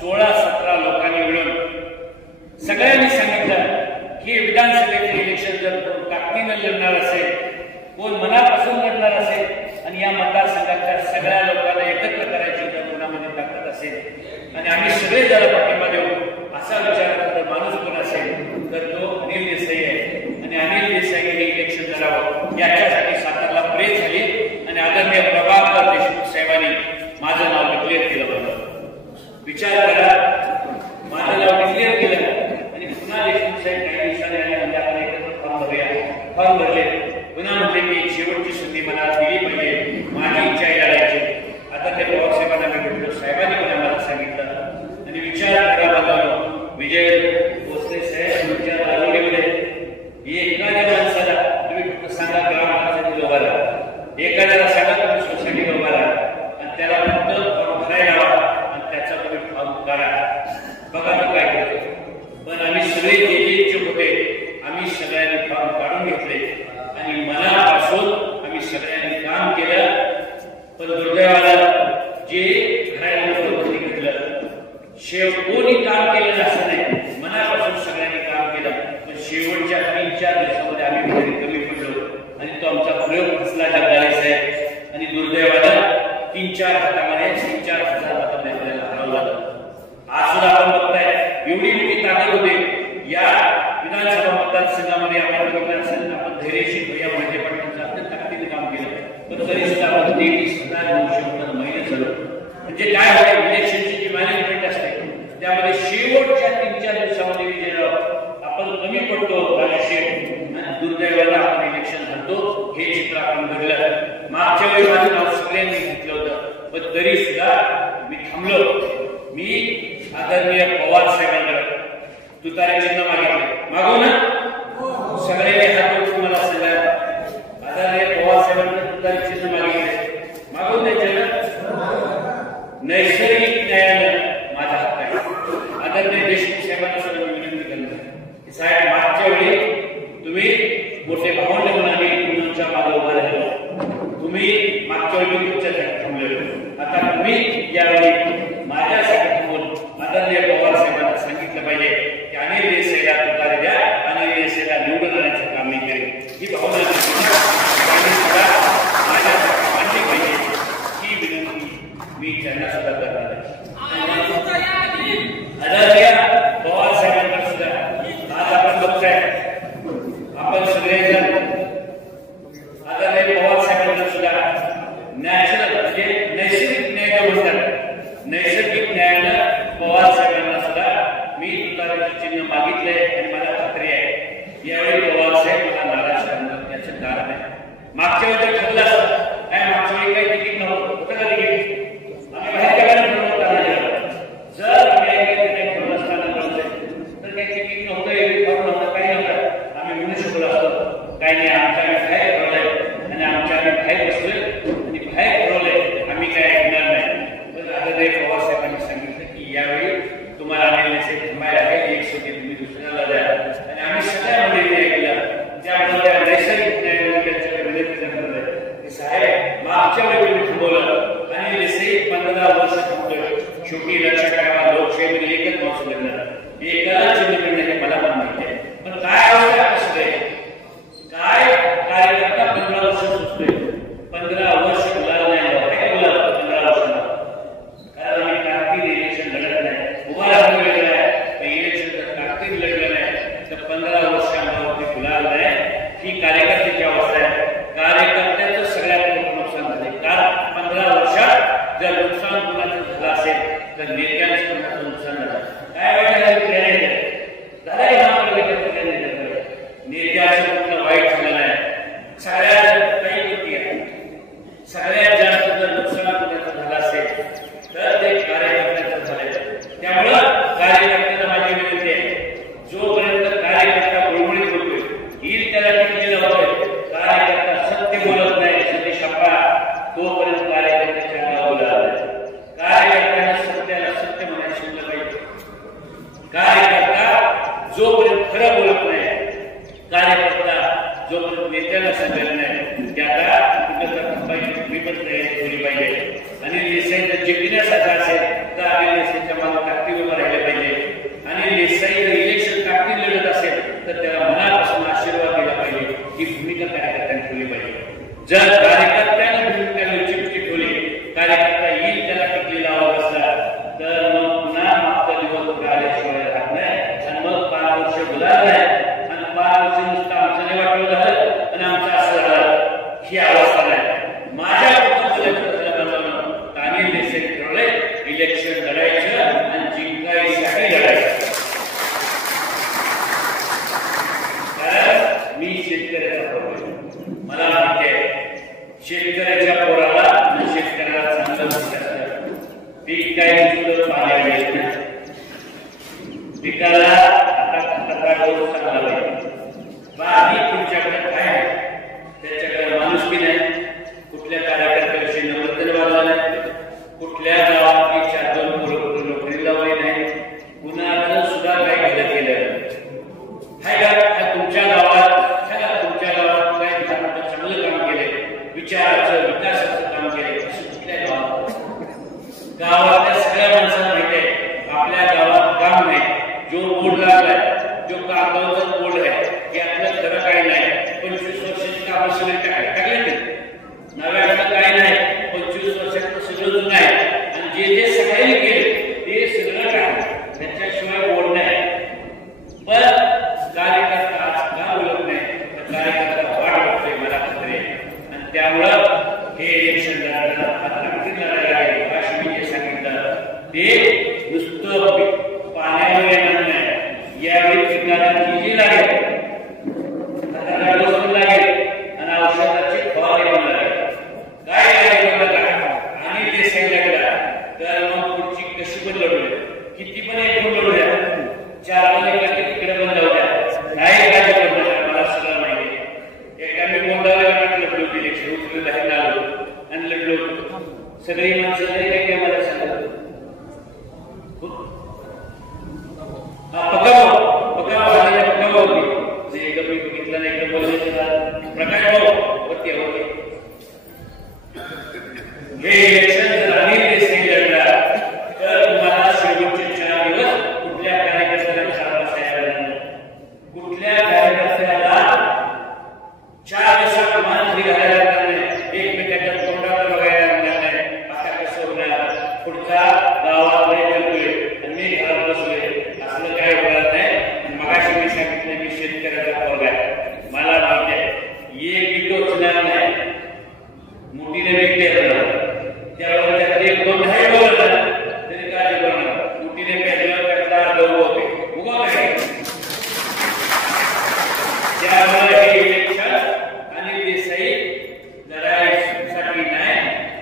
16-17 लोकांनी मिळून सगळ्यांनी सांगितलं की विधानसभेचे इलेक्शन जर कोण ताकदीनं लढणार असेल, कोण मनापासून लढणार असेल आणि या मतदारसंघाच्या सगळ्या लोकांना एकत्र करायची जर कोणामध्ये ताकद असेल आणि आम्ही सगळे जर पाठिंबा देऊ असा विचार करणारा माणूस कोण असेल तर तो अनिल देसाई आहे. आणि अनिल देसाई हे इलेक्शन लढावं याच्यासाठी सातारला प्रेस झाली आणि आदरणीय प्रभाकर देशमुख साहेबांनी माझं नाव डिक्लेअर केलं होतं. विचार करा, माझं नाव डिक्लेअर केलं आणि पुन्हा देशमुख साहेब काही दिवसांनी आपण एकत्र फॉर्म भरूया, फॉर्म भरले, पुन्हा म्हटले की शेवटची संधी मला दिली पाहिजे, माझी इच्छा आहे लढायची. आता ते पवार साहेबांना मी भेटलो, साहेबांनी पण आम्हाला सांगितलं आणि विचार करा बघा, विजय भोसले साहेब तुमच्या दारोडीमध्ये एखाद्या माणसाला तुम्ही फक्त सांगा ग्रामपंचायतीला उभा राहा, एखाद्याला सांगा तुम्ही सोसायटीला उभा राहा आणि त्याला फक्त फॉर्म भरायला लावा आणि त्याचा तुम्ही फॉर्म करा, बघा तो काय करतो. पण आम्ही सगळे जे इच्छुक होते आम्ही सगळ्यांनी फॉर्म काढून घेतले आणि मनापासून आम्ही सगळ्यांनी काम केलं. पण दुर्दैवाला जे घरायला घडलं, कोणी काम केलं असं नाही, मनापासून सगळ्यांनी काम केलं. पण शेवटच्या 3-4 दिवसामध्ये आम्ही कुठेतरी कमी पडलो आणि तो आमचा प्रयोग फसला जगदाळे साहेब आणि दुर्दैवाला 3-4 हातामध्ये 3-4 हजार हातामध्ये आपल्याला हरवलं झालं. आज सुद्धा आपण बघताय एवढी मोठी ताकद होते या विधानसभा मतदारसंघामध्ये आपण बघितलं असेल, आपण धैर्यशील भैया म्हणजे पाटलांचं अत्यंत ताकदीने काम केलं, पण तरी सुद्धा आपण 23,900 महिने झालो. म्हणजे काय होतं, इलेक्शनची जी मॅनेजमेंट असते त्यामध्ये शेवटच्या 3-4 दिवसामध्ये आपण कमी पडतो राजशील आणि दुर्दैवाला आपण इलेक्शन हरतो, हे चित्र आपण बघलं. मागच्या वेळी माझं नाव सगळ्यांनी घेतलं होतं, पण तरी सुद्धा मी थांबलो. मी आदरणीय पवार साहेबांकडे तुतारी चिन्ह मागितले, मागू ना सगळे तुम्ही मोठे भावंड म्हणाले तुमच्या मागे उभा राहिला, तुम्ही मागच्या वेळी तुमच्यासाठी थांबले, आता तुम्ही यावेळी माझ्यासाठी थांबून आदरणीय पवार साहेबांना सांगितलं पाहिजे की अनिल देसाईला तुतारी द्या, अनिल देसाईला निवडून आणण्याचं काम मी करेन. ही भावना माझ्यासाठी मांडली पाहिजे, ही विनंती मी त्यांना सुद्धा करणार आहे. आदरणीय पवार साहेबांना सुद्धा आज आपण बघताय, आपण सगळेजण आदरणीय पवार साहेबांना सुद्धा नॅचरल म्हणजे नैसर्गिक न्याय म्हणतात, नैसर्गिक न्यायानं पवार साहेबांना सुद्धा मी तुतारीचं चिन्ह मागितलंय आणि मला खात्री आहे यावेळी पवार साहेब मला नाराज करणार याचं कारण आहे. मागच्या वेळी ठरलं असतं काय, मागच्या वेळी काही तिकीट नव्हतं, कुठं का तिकीट आम्ही बाहेर काढायला ठरवता नाही. जर आम्ही ठरवलं असताना तर काही तिकीट नव्हतं, नव्हतं काही नव्हतं, आम्ही म्हणू शकलो असतो काही नाही, आमच्या आम्ही बाहेर ठरवलंय आणि आमच्या आम्ही बाहेर बसलोय आणि बाहेर ठरवलंय, आम्ही काय ऐकणार नाही. पण आदरणीय पवार साहेबांनी सांगितलं की यावेळी तुम्हाला अनिल देसाई थांबायला आहे, एक सुटी तुम्ही दुसऱ्याला द्या आणि आम्ही सगळ्यामध्ये न्याय केला. त्यामुळे त्या नैसर्गिक न्यायमूर्त्यांच्या विनंती करणार की साहेब मागच्या वेळी तुम्ही थांबवलं, अनिल देसाई 15 वर्ष थांबतोय. शेवटी लक्षात ठेवा लोकशाहीमध्ये एकच माणूस लग्न, एकाला चिन्ह मिळणं हे मला पण माहिती आहे. पण काय अवस्था कसं आहे, काय कार्यकर्ता 15 वर्ष सुचतोय, 15 वर्ष बोलायला नाही, काय बोलायला 15 वर्षांना, कारण आम्ही कारकीर्द इलेक्शन लढत नाही, उभा राहून वेगळं आहे, तर इलेक्शन जर कारकीर्द लढलं नाही तर 15 वर्षांवरती बोलायला नाही. ही कार्यकर्त्याची अवस्था आहे. कार्यकर्त्याचं सगळ्यात मोठं नुकसान झाले, कारण 15 वर्षात जर नुकसान कुणाचं झालं असेल तर नेत्यांचं कुणाचं नुकसान झालं. काय वाईट नेत्याचं कुठलं वाईट झालेलं आहे, सगळ्यात काही गोष्टी आहे, सगळ्यात जास्त जर नुकसान कुणाचं झालं असेल तर ते कार्यकर्त्याचं झालं. त्यामुळं कार्यकर्त्याला माझी विनंती आहे, जोपर्यंत कार्यकर्ता गुळगुळीत होतोय, येईल त्याला टिकलेलं होतोय, कार्यकर्ता सत्य बोलत नाही, सत्य शपा, तोपर्यंत कार्यकर्त्याच्या बोलायला कार्यकर्त्याला सत्याला सत्य म्हणायला शिकलं पाहिजे. कार्यकर्ता जोपर्यंत खरं बोलत नाही, कार्यकर्ता जोपर्यंत नेत्याला सांगायला नाही, त्याला कुठं तर विपत ठेवली पाहिजे. अनिल देसाई जर जिंकण्यासारखा असेल तर अनिल देसाईच्या मागे ताकदीवर उभं राहिलं पाहिजे. अनिल देसाई जर इलेक्शन ताकदीत लढत असेल तर त्याला मनापासून आशीर्वाद दिला पाहिजे. ही भूमिका कार्यकर्त्यांनी ठेवली पाहिजे. जर कार्यकर्त्याने भूमिका लवचिकची ठेवली, कार्यकर्ता येईल त्याला टिकलेला आवाज असला तर मग पुन्हा मागचा दिवस आल्याशिवाय राहत नाही आणि मग 5 वर्ष बोलायला नाही आणि 5 वर्ष नुसतं आमचं नाही वाटलं झालं आणि आमचं असं झालं, ही अवस्था नाही. माझ्या अनिल देसाई ठरवलंय इलेक्शन लढायचं आणि जिंकायसाठी लढायचं. कारण मी शेतकऱ्याचा पोर, मला माहिती आहे शेतकऱ्याच्या पोराला आणि शेतकऱ्याला चांगलं असतं. पीक काय नुसतं पाहायला येत नाही, पिकाला आता चांगला पाहिजे. बाकी तुमच्याकडे काय आहे, त्याच्याकडे माणुसकी नाही, कुठल्या कार्यकर्त्याविषयी नम्रतेने वागला नाही, कुठल्या गावात 4-2 पोरं नोकरी लावली नाही, कुणाला सुद्धा काही बदल केलं आहे का? तुमच्या गावात तुमच्या गावात काय चांगलं काम केले, विचाराचं विकासाचं काम केले, असं कुठल्या गावात? गावातल्या सगळ्या माणसांना माहिती आहे आपल्या गावात काम नाही. जो बोर्ड लागलाय, जो कागदावरचा बोर्ड आहे, यातलं खरं काही नाही. 25 वर्षाची कामं सगळी टाकले नाही, नव्यातलं काही नाही, 25 वर्षाचं सगळं जुनं आहे आणि जे सगळ्यांनी केले ते सगळं टाकलं, त्याच्याशिवाय बोर्ड नाही. पण कार्यकर्ता आज का बोलत नाही, तर कार्यकर्ता वाट बघतोय, मला खात्री आहे. आणि त्यामुळं हे इलेक्शन लढायला लागेल. काशी मी जे सांगितलं ते नुसतं पाण्यावर येणार नाही, यावेळी पिकाला जी लागेल, लागेल आणि औषधाची फवारणी पण लागेल. काय लागेल आणि ते सांगितलं तर मग पुढची कशी पण लढूया, किती पण एक लढूया, 4 एका तिकडे पण जाऊ द्या, नाही काय मला सगळं माहिती आहे. एका मी मोठा लढलो इलेक्शन प्रकाश भाऊ वरती होते हे इलेक्शन जर अनिल देसाई लढला तर तुम्हाला शेवटचे 4 दिवस कुठल्या कार्यकर्त्याला चालवायला तयार नाही, कुठल्या कार्यकर्त्याला 4 दिवसात मान खाली घालायला लागणार नाही, एकमेकांच्या तोंडावर बघायला लागणार नाही. आता कसं होणार, पुढचा गावाकडे करतोय आणि मी घरात बसलोय असलं काय होणार नाही. मगाशी मी सांगितलं मी शेतकऱ्याचा वर्ग आहे, मला माहिती आहे एक विकत होणार नाही, मोठीने विकते त्यावेळेला त्यातले 2 नाही बोलणार तरी काय बोलणार, मोठीने पेटल्यावर त्यातला गहू होते उगवत आहे. त्यामुळे हे इलेक्शन अनिल देसाई लढाईसाठी नाही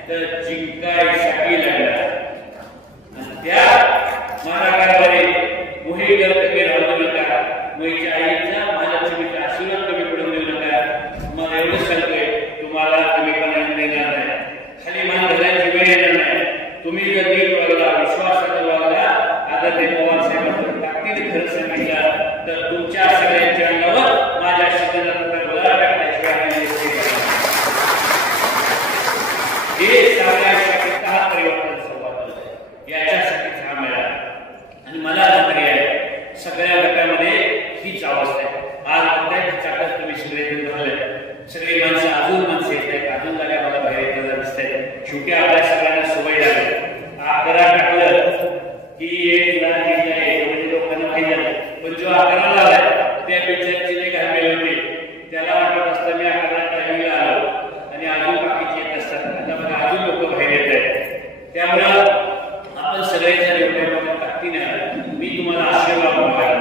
तर जिंकायसाठी लढला. त्या महाराष्ट्रामध्ये मोहीकर कमी राहू नका, मोहीच्या आईचा माझ्या तुम्ही आशीर्वाद कमी पडून देऊ नका. मला एवढंच सांगतोय तुम्हाला कमी पणाने देणार नाही, खाली मान घालायची वेळ येणार नाही. तुम्ही जर नीट वागला, विश्वासाने वागला, आदरणीय पवार साहेबांचं ताकदीने खरं सांगितलं तर तुमच्या सगळ्यांच्या अंगावर माझ्या शब्दांचा गोळा टाकण्याशिवाय हे समाजासाठी का परिवर्तन संवाद याच्यासाठी हा मिळाला. आणि मला खात्री आहे सगळ्या गटामध्ये हीच अवस्था आहे. आज त्याच्यातच तुम्ही सगळे झाले, सगळी माणसं अजून माणसं येत आहेत, अजून जागा मला बाहेर येताना दिसत आहेत. शेवटी आपल्या सगळ्यांना सवय लागली, अकरा टाकलं की एक म्हणजे लोकांना माहिती झालं, पण जो 11 आलाय त्या पिक्चरची जे घालमेल होती त्याला वाटत असतं मी 11 टायमिंगला आलो आणि अजून बाकीचे येत असतात. आता बघा अजून लोक बाहेर येत आहेत. त्यामुळं आपण सगळ्यांच्या एवढ्या ताकदीने मी तुम्हाला आशीर्वाद मागायला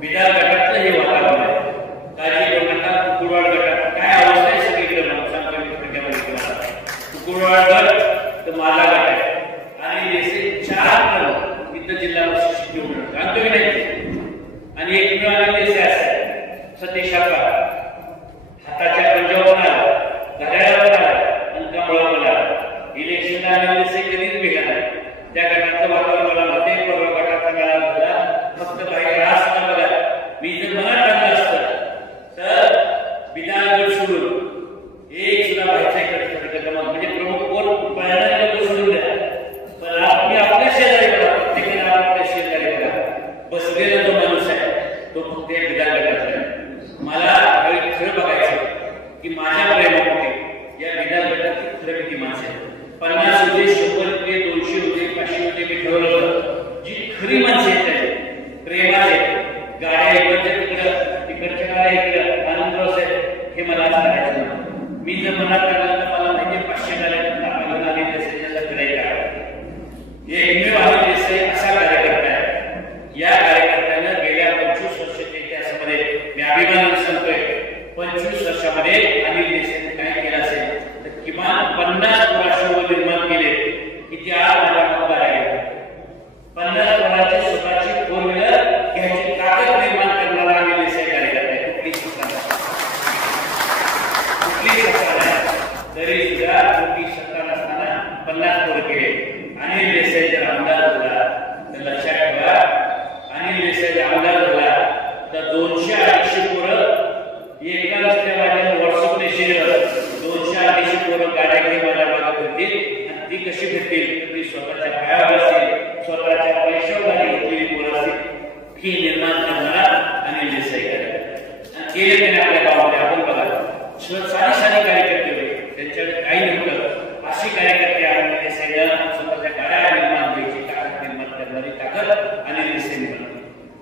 विधान गटातलं हे वातावरण आहे. काळजी करू नका. कुकुडवाड गटात काय अवस्था आहे सगळीकडे सांगतो मी तुम्हाला. कुकुडवाड गट तर माझा गट आहे आणि देशे 4 इथं जिल्हा परिषद निवडून सांगतो मी नाही. आणि एक मिळाले देशे असतात सतीश हाताच्या पंजावर घड्याळावर आणि कमळावर इलेक्शनला आलेले देशे कधीच भेटला नाही. त्या गटाचं वातावरण मला माहिती परवा गटाचा मेळा झाला, फक्त बाहेर असताना बघा मी जर मनात आणलं असतं तर विधानगड सोडून एक सुद्धा व्हायचा म्हणजे प्रमुख कोण पाहणारे लोक सोडून द्या, पण आपली आपल्या शेजारी बघा, प्रत्येकाला आपल्या शेजारी बघा बसलेला जो माणूस आहे तो फक्त विधान गटाचा आहे. मला खरं बघायचं की माझ्या प्रेमापोटी या विधान गटाची खरं किती माणसं आहेत. 50 होते, 100 होते, 200 होते, 500 होते, मी ठरवलं होतं जी खरी माणसं येत आहेत प्रेमाचे गाड्या इकडच्या तिकडच्या गाड्या इकडं आनंदरस आहेत हे मला सांगायचं. मी जर मनात टाकलं तर मला माहिती 500 गाड्या आपल्याला आली देसाईला करायला एकमेव आली देसाई असा कार्यकर्ता आहे. या कार्यकर्त्यानं गेल्या 25 वर्षाच्या इतिहासामध्ये मी अभिमानाने सांगतोय 25 वर्षामध्ये अनिल देसाईने काय केलं असेल तर किमान 50 राष्ट्रवाद निर्माण केले की त्या माझ्या मतदार आहे. 50 कोणाची स्वतःची 4 व्हीलर घ्यायची ताकद निर्माण करणारा अनिल देसाई कार्यकर्ता आहे. कुठली सत्ता तरी सुद्धा मोठी सत्ता नसताना 50 पोरं केले. अनिल देसाई जर आमदार झाला तर लक्षात ठेवा, अनिल देसाई आमदार झाला तर 200-250 पोरं एका रस्त्यावर व्हॉट्सअपने शेअर 200-250 पोरं गाड्या घेऊन मला मागत होतील आणि ती कशी भेटतील ती स्वतःच्या पायावर असतील, स्वतःच्या पैशावर गाडी घेतलेली पोरं असतील. ही निर्माण करणारा अनिल देसाई आणि केले त्याने आपल्या गावामध्ये. आपण बघा साधी कार्यकर्ते होते, त्यांच्याकडे काही नव्हतं, अशी कार्यकर्ते अनिल देसाईला स्वतःच्या गाड्या निर्माण द्यायची ताकद निर्माण करणारी ताकद अनिल देसाई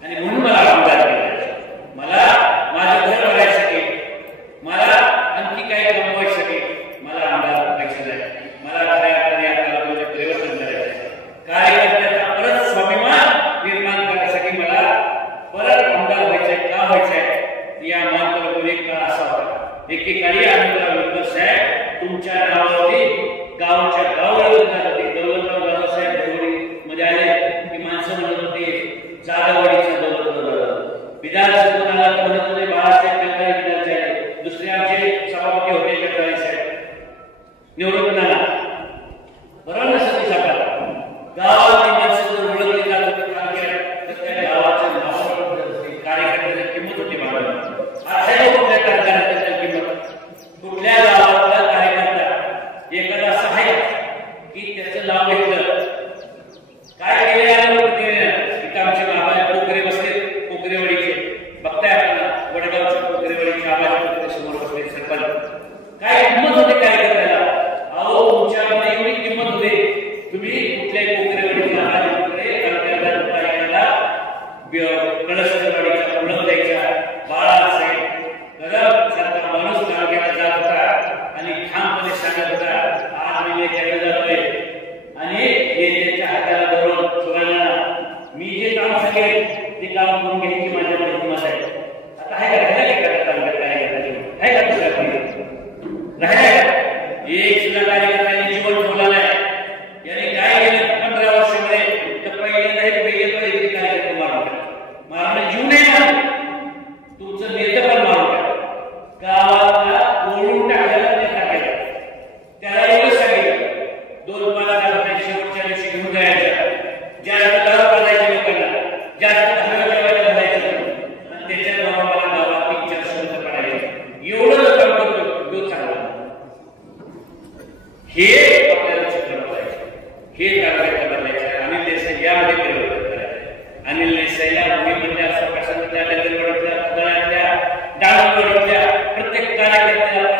आणि म्हणून मला आमदार केला. मला माझं घर भरायसाठी, मला आणखी काही कमवायसाठी मला आमदार पैसे द्या. मला खऱ्या अर्थाने आपल्याला म्हणजे परिवर्तन करायचं आहे. कार्यकर्त्याचा परत स्वाभिमान निर्माण करण्यासाठी मला परत आमदार व्हायचंय. का व्हायचंय या मानकर एक काळ असा होता, एकेकाळी आनंदराव विठ्ठल साहेब तुमच्या गावावरती गावच्या गावावर दौलतराव दादासाहेब देवडी मध्ये आले की माणसं म्हणत होती जागावाडीचं दौलत विधानसभेला म्हणत होते बाळासाहेब ठाकरे विधानसभा, दुसरे आमचे सभापती होते जगदाळे साहेब निवडून आला. बरोबर सती साहेब गावाची माणसं जर ओळखली जात होती काम केलं तर त्या गावाचं नाव कार्यकर्त्याची किंमत होती. बाबा आज किंमत सरपंच, काय किंमत होते काय करायला? अहो तुमच्यामध्ये एवढी किंमत होते, तुम्ही कुठल्याही कोकरेवाडीला कळसवाडीच्या उलट द्यायच्या, बाळासाहेब सारखा माणूस तालुक्याला जात होता आणि ठामपणे सांगत होता, आज मी केलं जातोय आणि त्याच्या हाताला धरून सोडायला मी जे काम सांगेल ते काम करून घ्यायची माझ्याकडे किंमत आहे. आता आहे का एक सुद्धा कार्यकर्त्यांनी जीवन ठेवला नाही. याने काय केलं 15 वर्षामध्ये? तर पहिले कार्यकर्ते मारून जीव नाही मारला, तुमचं नेतं पण मारून गावाला बोलून टाकायला नेता केला. त्याला एवढं सांगितलं 2-5 रुपये शेवटच्या दिवशी घेऊन जायचं, जास्त दारू पाजायचे लोकांना, जास्त हलवायला घालायचं आणि त्याच्या गावाला गावात 3-400 रुपये पडायचे. एवढं काम करतो तो चांगला. हे आपल्याला चित्र बघायचं, हे कारवाई बदलायचं. अनिल देसाई यामध्ये परिवर्तन करायचं. अनिल देसाईला मी म्हणजे असं प्रसन्नता नगरवाडीतल्या डाळवडीतल्या प्रत्येक कार्यकर्त्याला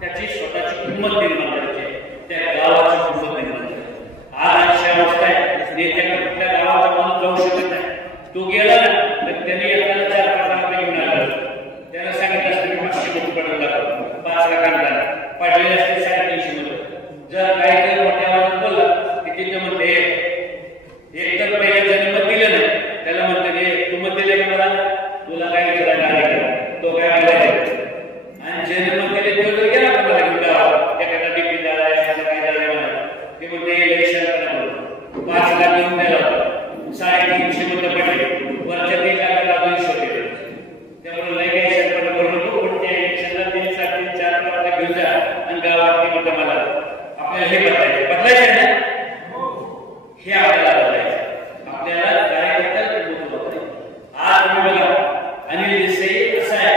त्याची स्वतःची किंमत निर्माण करायची, त्या गावाची किंमत निर्माण करायची. आज अशा अवस्था आहे, नेत्याकडे कुठल्या गावाचा माणूस जाऊ शकत नाही. तो गेला ना तर त्यांनी एखादा 4-5 रुपये घेऊन आला, त्याला सांगितलं असतं की 500 रुपये पडून लागतो, 5 लाखांना पाडलेले असते 350 मध्ये. जर काही मोठ्या आवाजात बोलला की तिथे म्हणते एकतर पहिले ज्याने मत दिलं नाही त्याला म्हणते की तू मत दिले का मला, तुला काय विचारायला आले, तो काय बोलायचा. आणि ज्याने मत दिले तो जर गेला का मला घेऊन गावात एखादा डीपी झाला एखादा काय झालं म्हणा, ते म्हणते इलेक्शन 5 लाख घेऊन द्यायला 350 मतं पडले, वरच्या 3 लाखाला 200 होते. त्यामुळे लय काही शंकर करू नको, पण त्या इलेक्शनला 3-4 लाख घेऊन जा आणि गावात ते म्हणतं मला. आपल्याला हे बदलायचं ना, हे आपल्याला बदलायचं. आपल्याला कार्यकर्त्याला बोलतो. आज तुम्ही बघा अनिल देसाई असं आहे,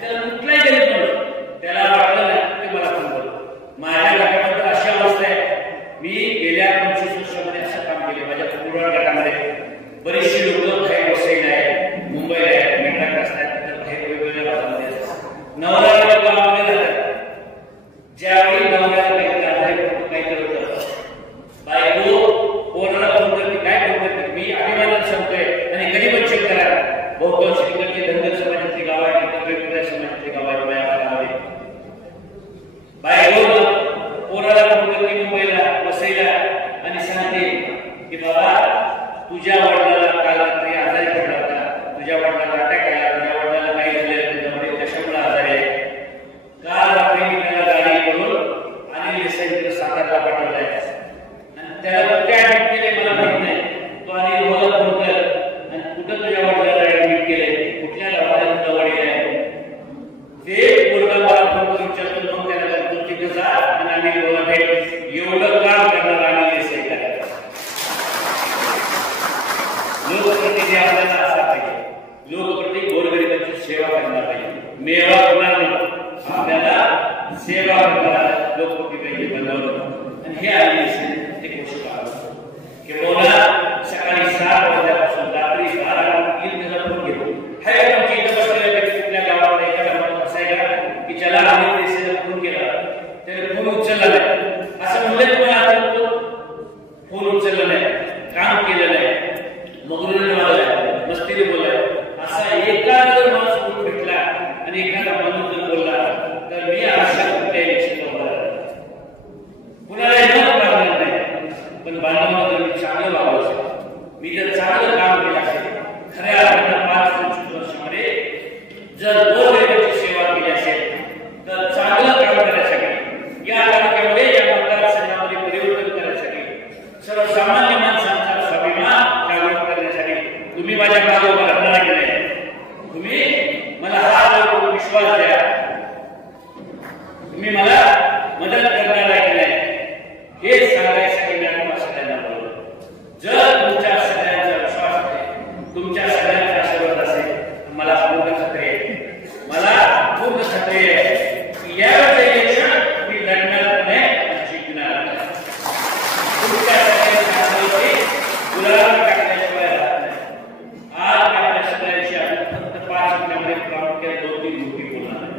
त्याला कुठलाही गरीब म्हणून त्याला वाटलं ना की मला सांगतो. माझ्या गटामध्ये अशी अवस्था आहे, मी गेल्या 25 वर्षामध्ये असं काम केलं. माझ्या पूर्ण गटामध्ये बरीचशी लोक बाहेर वसईला आहे, मुंबईला आहे, मेट्राक्रास आहेत, बाहेर वेगवेगळ्या भागामध्ये नवरा गावामध्ये जातात. ज्यावेळी नवऱ्याला काहीतरी होतं, बायको पोराला फोन करते, काय फोन करते, मी अभिमानानं सांगतोय आणि गरीब चेक करा. बहुतांश ठिकाणी धनगर समाजातली गाव आहेत, वेगवेगळ्या समाजातली गाव आहेत. माझ्या भागामध्ये बायको पोराला फोन करते मुंबईला वसईला आणि सांगते की बाबा तुझ्या वडिलाला काल रात्री आजारी पडला होता, तुझ्या वडिलाला अटॅक आला, तुझ्या वडिलाला काही झालं त्याच्यामुळे कशामुळे आजारी आहे. काल रात्री मी त्याला गाडी करून आणि देसाईकडे सातारला पाठवलाय आणि त्याला कुठे ऍडमिट केले मला माहित नाही. तो आणि बोलत बोलतोय आणि कुठं तुझ्या वडिलाला ऍडमिट केलंय, कुठल्या गावाला वडील आहे ते पूर्ण मला फोन करून विचारतो. मग त्याला तू तिथे जा आणि आम्ही बोलत आहे एवढं काम करणार आणि देसाई करायला. लोकप्रतिनिधी आपल्याला असा पाहिजे, लोकप्रतिनिधी गोरगरिबांची सेवा करणार पाहिजे, मेवा करणार नाही, आपल्याला सेवा करणारा लोकप्रतिनिधी बनवलं. आणि हे आले ते गोष्ट की बोला सकाळी 7 वाजल्यापासून रात्री 12 इंतजार घेतो. हे आमची इथं बसलेल्या कुठल्या गावाला एका गावात असायला की ज्याला आम्ही देशाला फोन केला त्याने फोन उचलला नाही, असं म्हणलं तुम्हाला फोन उचलला नाही, काम केलं नाही, मगरूने बोललाय, मस्तीने बोललाय. असा एखादा जर माणूस फोन भेटला आणि एखादा माणूस जर बोलला तर मी आशा कुठल्या इलेक्शनला उभा राहणार, कुणाला हिंमत लागणार नाही. पण बांधवांना जर मी चांगलं वागलं असेल, मी जर चांगलं काम केलं असेल, खऱ्या अर्थानं 5-25 वर्षामध्ये जर गोरगरिबाची सेवा केली असेल तर चांगलं काम करण्यासाठी या तालुक्यामध्ये या मतदारसंघामध्ये परिवर्तन करण्यासाठी सर्वसामान्य माणसांचा स्वाभिमान जागृत करण्यासाठी तुम्ही माझ्या मागे उभा राहणार की नाही, तुम्ही मला हा विश्वास द्या, तुम्ही मला मदत करणार आहे की नाही हे सांगायसाठी मी आपल्या सगळ्यांना बोलतो. जर तुमच्या सगळ्यांचा विश्वास असेल, तुमच्या सगळ्यांचा आशीर्वाद असेल, मला पूर्ण खात्री आहे, मला पूर्ण खात्री आहे की यावेळी इलेक्शन मी लढणार नाही, जिंकणार नाही. तुमच्या सगळ्यांच्या आशीर्वादाने गुलाब टाकण्याशिवाय राहत नाही. आज आपल्या सगळ्यांची फक्त 5 मिनिटांमध्ये प्रामुख्याने 2-3 गोष्टी बोलणार आहे.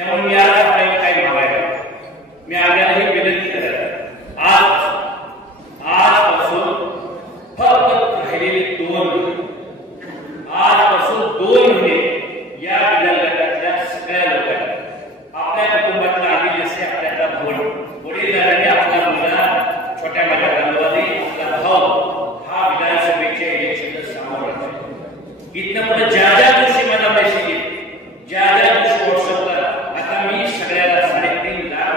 त्यामुळे मी आज आपल्याला काय मागायला मी आपल्याला ही विनंती करायला आजपासून फक्त राहिलेले 2 महिने आजपासून 2 महिने या विद्यालयातल्या सगळ्या लोकांना आपल्या कुटुंबातल्या आम्ही जसे आपल्याला वडीलधाऱ्यांनी आपला मुलगा छोट्या मोठ्या गावामध्ये आपला भाऊ हा विधानसभेच्या इलेक्शनला सामोरं इथनं पुढे ज्या ज्या दिवशी मला मेसेज येईल ज्या ज्या दिवशी व्हॉट्सअपला आता मी सगळ्याला 3.5 लाख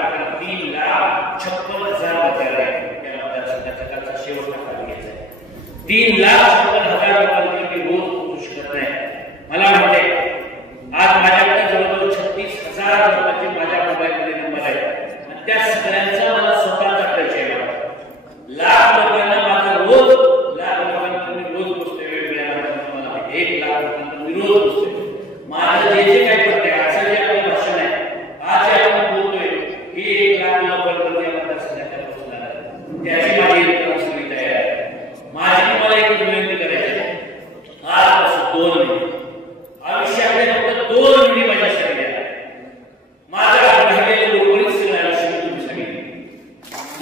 3,56,000 मतदार आहेत या मतदारसंघाचा शेवटचा काल घ्यायचा आहे 3,56,000 लोकांपैकी रोज पोहोचू शकत नाही मला वाटते आज माझ्याकडे जवळजवळ 36,000 लोकांचे माझ्या मोबाईलमध्ये नंबर आहेत आणि त्या सगळ्यांचा मला स्वतःचा परिचय आहे लाख लोकांना माझा रोज लाख लोकांना रोज पोहोचते वेळ मिळाला मला 1 लाख लोकांना मी रोज पोहोचते माझं जे जे काही करते असं जे आपलं भाषण आहे आज जे आपण बोलतोय की 1 लाख लोकांपर्यंत मतदारसंघाच्या पोहोचणार त्याची माझी सगळी तयारी आहे माझी तुम्हाला एक विनंती करायची आजपासून 2 महिने आयुष्याकडे फक्त 2 महिने माझ्यासाठी द्या माझ्या राहिलेले उर्वरित सगळं आयुष्य मी तुमच्यासाठी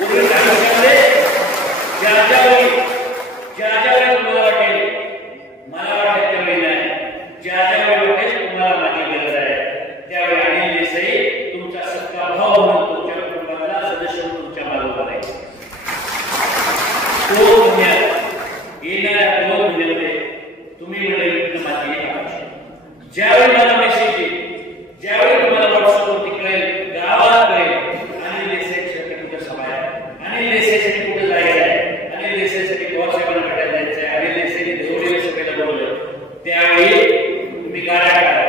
उर्वरित आयुष्यामध्ये ज्या ज्या वेळी तुम्हाला वाटेल मला वाटेल त्यावेळी नाही ज्या ज्या वेळी वाटेल तुम्हाला माझी गरज आहे त्यावेळी अनिल देसाई तुमचा सख्खा भाऊ म्हणून तुमच्या कुटुंबातला सदस्य म्हणून तुमच्या मार्गावर आहे 2 महिन्यात येणाऱ्या 2 महिन्यामध्ये तुम्ही मंडळी माझी ज्यावेळी मला मेसेज येईल ज्यावेळी तुम्हाला व्हॉट्सअपवरती कळेल गावात कळेल अनिल देसाईसाठी कुठं सभा आहे अनिल देसाईसाठी कुठं जायचं आहे अनिल देसाईसाठी पवारसाहेबांना भेटायला जायचं आहे अनिल देसाईने देवळी सभेला बोलवलं त्यावेळी तुम्ही गाड्या काढा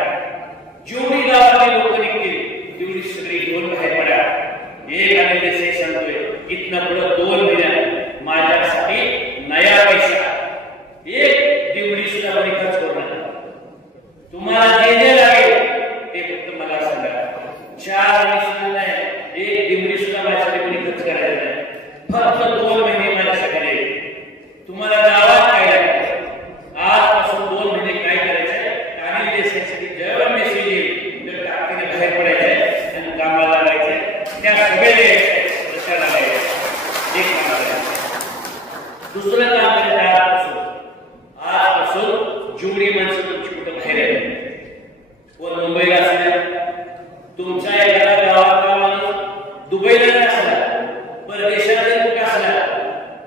जेवढी गावातली लोक निघतील तेवढी सगळी घेऊन बाहेर पडा एक अनिल देसाई सांगतोय इथनं पुढे 2 महिन्यात माझ्यासाठी नया पैसा एक दिवडी सुद्धा कोणी खर्च करू नका तुम्हाला जे जे लागेल ते फक्त मला सांगा 4 महिने नाही एक दिवडी सुद्धा माझ्यासाठी कोणी खर्च करायचं नाही फक्त 2 महिने माझ्यासाठी तुम्हाला गावात काय लागेल आजपासून 2 महिने काय करायचंय अनिल देसाईसाठी जेव्हा मेसेज येईल तर ताकदीने बाहेर पडायचंय आणि कामाला लागायचंय त्या सगळे प्रचार लागायचे एक काम करायचं दुसरं काम करायचं आजपासून जेवढी माणसं तुमची कुठं बाहेर आहे कोण मुंबईला असल्या तुमच्या एखाद्या गावातला माणूस दुबईला असला परदेशात कुठं असला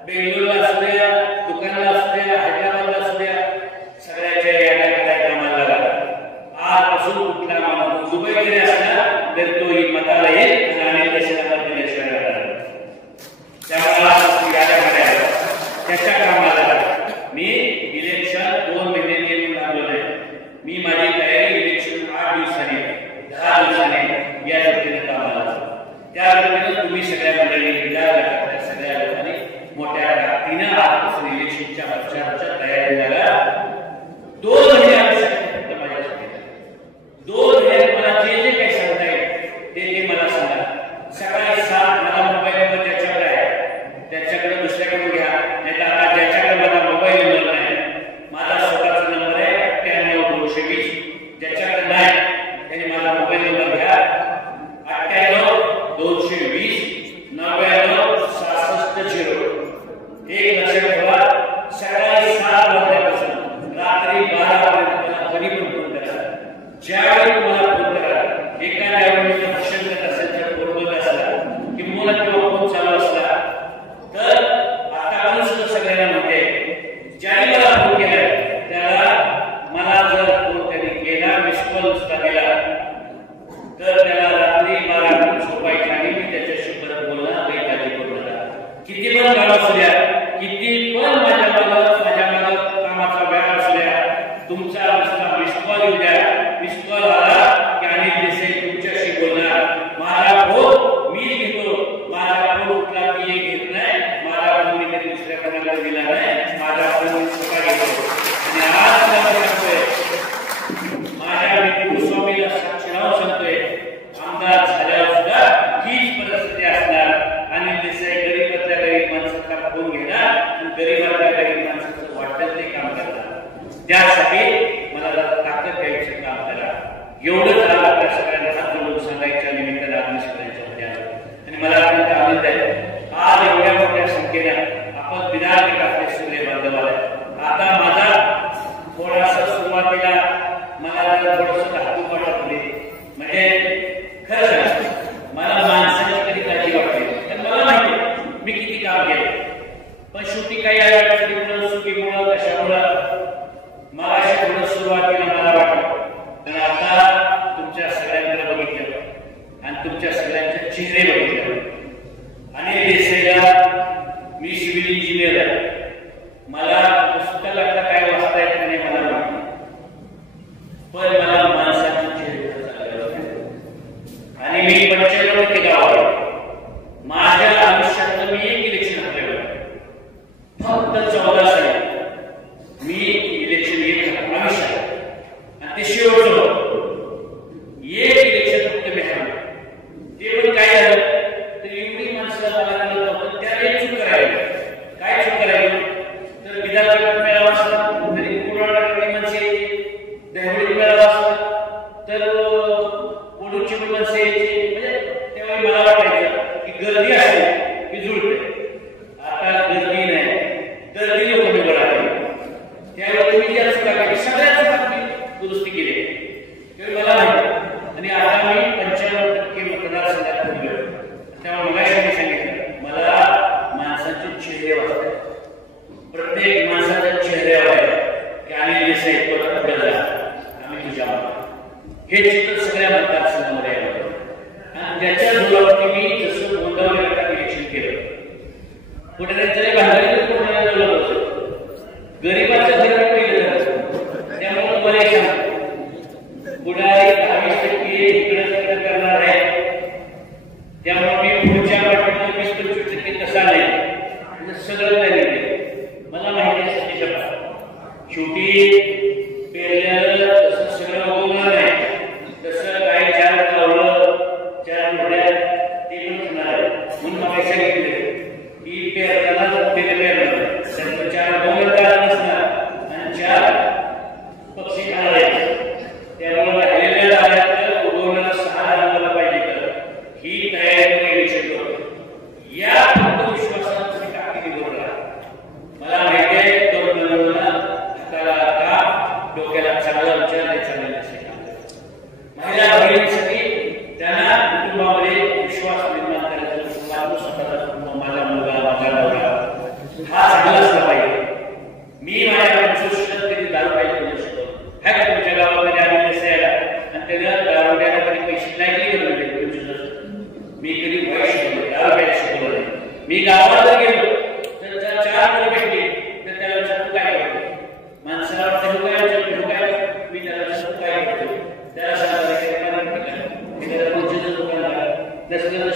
बेंगळुरूला असू द्या दुकानाला असू द्या हैदराबादला असू द्या सगळ्याच्या याला कामाला लागा आजपासून कुठला माणूस दुबईकडे असला तर तो मताला येईल आणि देशाला दिल्याशिवाय त्यामुळे त्याच्या कामाला मी इलेक्शन 2 महिने येऊन लागलो नाही मी माझी तयारी इलेक्शन 8 दिवसांनी 10 दिवसांनी या पद्धतीने कामाला त्या पद्धतीने तुम्ही सगळ्या मंडळी विद्यार्थ्या सगळ्या लोकांनी मोठ्या ताकदीनं आजपासून इलेक्शनच्या प्रचाराच्या तयारी झाला 2 महिने फक्त माझ्यासाठी 2 महिन्यात मला जे जे काही सांगता येईल ते मला सांगा सकाळी 7 मला मोबाईल नंबर ज्याच्याकडे आहे त्याच्याकडे दुसऱ्याकडून घ्या नाही तर आता ज्याच्याकडे माझा मोबाईल नंबर नाही माझा स्वतःचा नंबर आहे 98-220 ज्याच्याकडे नाही त्याने माझा मोबाईल नंबर घ्या 98-220 99-66-0 एक लक्षात ठेवा सकाळी 7 वाजल्यापासून रात्री 12 वाजेपर्यंत कधी पण फोन करा ज्यावेळी तुम्हाला फोन करा एखाद्या वेळी भाषण करत असेल तर फोन बोलत असला किंवा फोन चालू असला तर आता सुद्धा सगळ्यांना म्हणते ज्याने मला फोन केला त्याला मला जर फोन कधी केला मिस कॉल नुसता केला तर त्याला रात्री 12 झोपायची आणि मी त्याच्याशी परत बोलणार काही काळजी करू नका किती पण काम असू द्या किती पण माझ्या मागं कामाचा व्याप असू द्या तुमचा नुसता मिस कॉल येऊ द्या मिस कॉल आला की अनिल देसाई तुमच्याशी बोलणार माझा फोन मी घेतो माझा फोन उठला की हे घेत नाही माझा फोन मी कधी दुसऱ्या कोणाला दिला नाही माझा फोन स्वतः घेतो आणि आज मला सांगतोय माझ्या मी स्वामीला साक्षी राहून सांगतोय आमदार झाल्यावर सुद्धा हीच परिस्थिती असणार अनिल देसाई गरीबातल्या गरीब माणसाचा फोन घेणार आणि गरीबातल्या गरीब माणसाचं वाटेल ते काम करणार त्यासाठी मला ताकद द्यायची तुमच्या सगळ्यांचे चेहरे बघितले. अनिल देसाईला मी सिव्हिल इंजिनियर आहे, मला पुस्तकातला काय वाचता येत नाही मला माहिती, पण मला माणसाचे चेहरे चांगले वाटतात. आणि मी 95% गाव आहे. माझ्या आयुष्यातलं मी एक इलेक्शन हरलेलं आहे. फक्त 14 साली मी इलेक्शन येत आयुष्यात, आणि ते शेवटचं होतं. एक इलेक्शन फक्त मी हरलो. ते पण काय झालं तर एवढी माणसं मला कळत नव्हतं त्यावेळी चूक करायला. काय चूक करायला तर विधानसभेत मेळावा असला तरी कोणाकडे माणसं यायची, दहिवडीत मेळावा असला तर कोणूची माणसं यायची. म्हणजे त्यावेळी मला वाटायचं की गर्दी असेल की जुळते. आता गर्दी नाही, गर्दी लोक निवड आहे. त्यावेळी तुम्ही ज्या चुका केली सगळ्या चुका दुरुस्ती केली त्यावेळी मला माहिती. आणि आता मी 95% मतदारसंघात उरलो. त्यामुळे मगाशी मी सांगितलं मला माणसाचे चेहरे वाचतात. प्रत्येक माणसाच्या चेहऱ्यावर आहे की अनिल देसाई परत गरजा आम्ही तुझ्या हे चित्र सगळ्या मतदारसंघामध्ये आहे. आणि ज्याच्या जोरावरती मी जसं गोंदावली गटात इलेक्शन केलं, कुठेतरी भांडारी कोणाला जोडलं होतं, गरीबाच्या घरात पहिलं झालं. त्यामुळे तुम्हाला एक सांगतो पुढारी 20% इकडे तिकडे करणार आहे. त्यामुळे मी पुढच्या वाटणीला 20-25% कसा नाही सगळं काय नाही. मला माहिती आहे शेवटी पेरलेलं तसं सगळं होणार नाही. तसं काय 4 लावलं 4 मोड्या ते पण होणार आहे. म्हणून मला सांगितले की पेरताना पेरलं 4 गवलं काढत नसणार आणि 4 पक्षी खाणार आहे. त्यामुळे राहिलेल्या जागात उगवण्याला 6 रंगाला पाहिजे तर ही तयारी इलेक्शन करतो. या फक्त विश्वासात तुम्ही टाकी निवडून राहा. मला माहिती आहे तरुण मुलांना हाताला का डोक्याला चांगला विचार द्यायचा नसेल. महिला भगिनींसाठी त्यांना कुटुंबामध्ये विश्वास निर्माण करायचा. माझं स्वतःचा कुटुंब, माझा मुलगा, माझा नवरा हा चांगला असला पाहिजे. मी माझ्या 25 वर्षात कधी दारू पाहिजे करू शकतो. ह्या तुमच्या गावामध्ये आम्ही असायला आणि त्याला दारुड्याला कधी पैसे नाही केले मी कधी वाईट शिकवलं, दारू प्यायला शिकवलं नाही. मी गावाला जर गेलो तर 4 मुलं भेटली तर त्याला विचारतो काय करतो. माणसाला वाटतं काय मी त्याला विचारतो काय करतो. त्याला सांगायला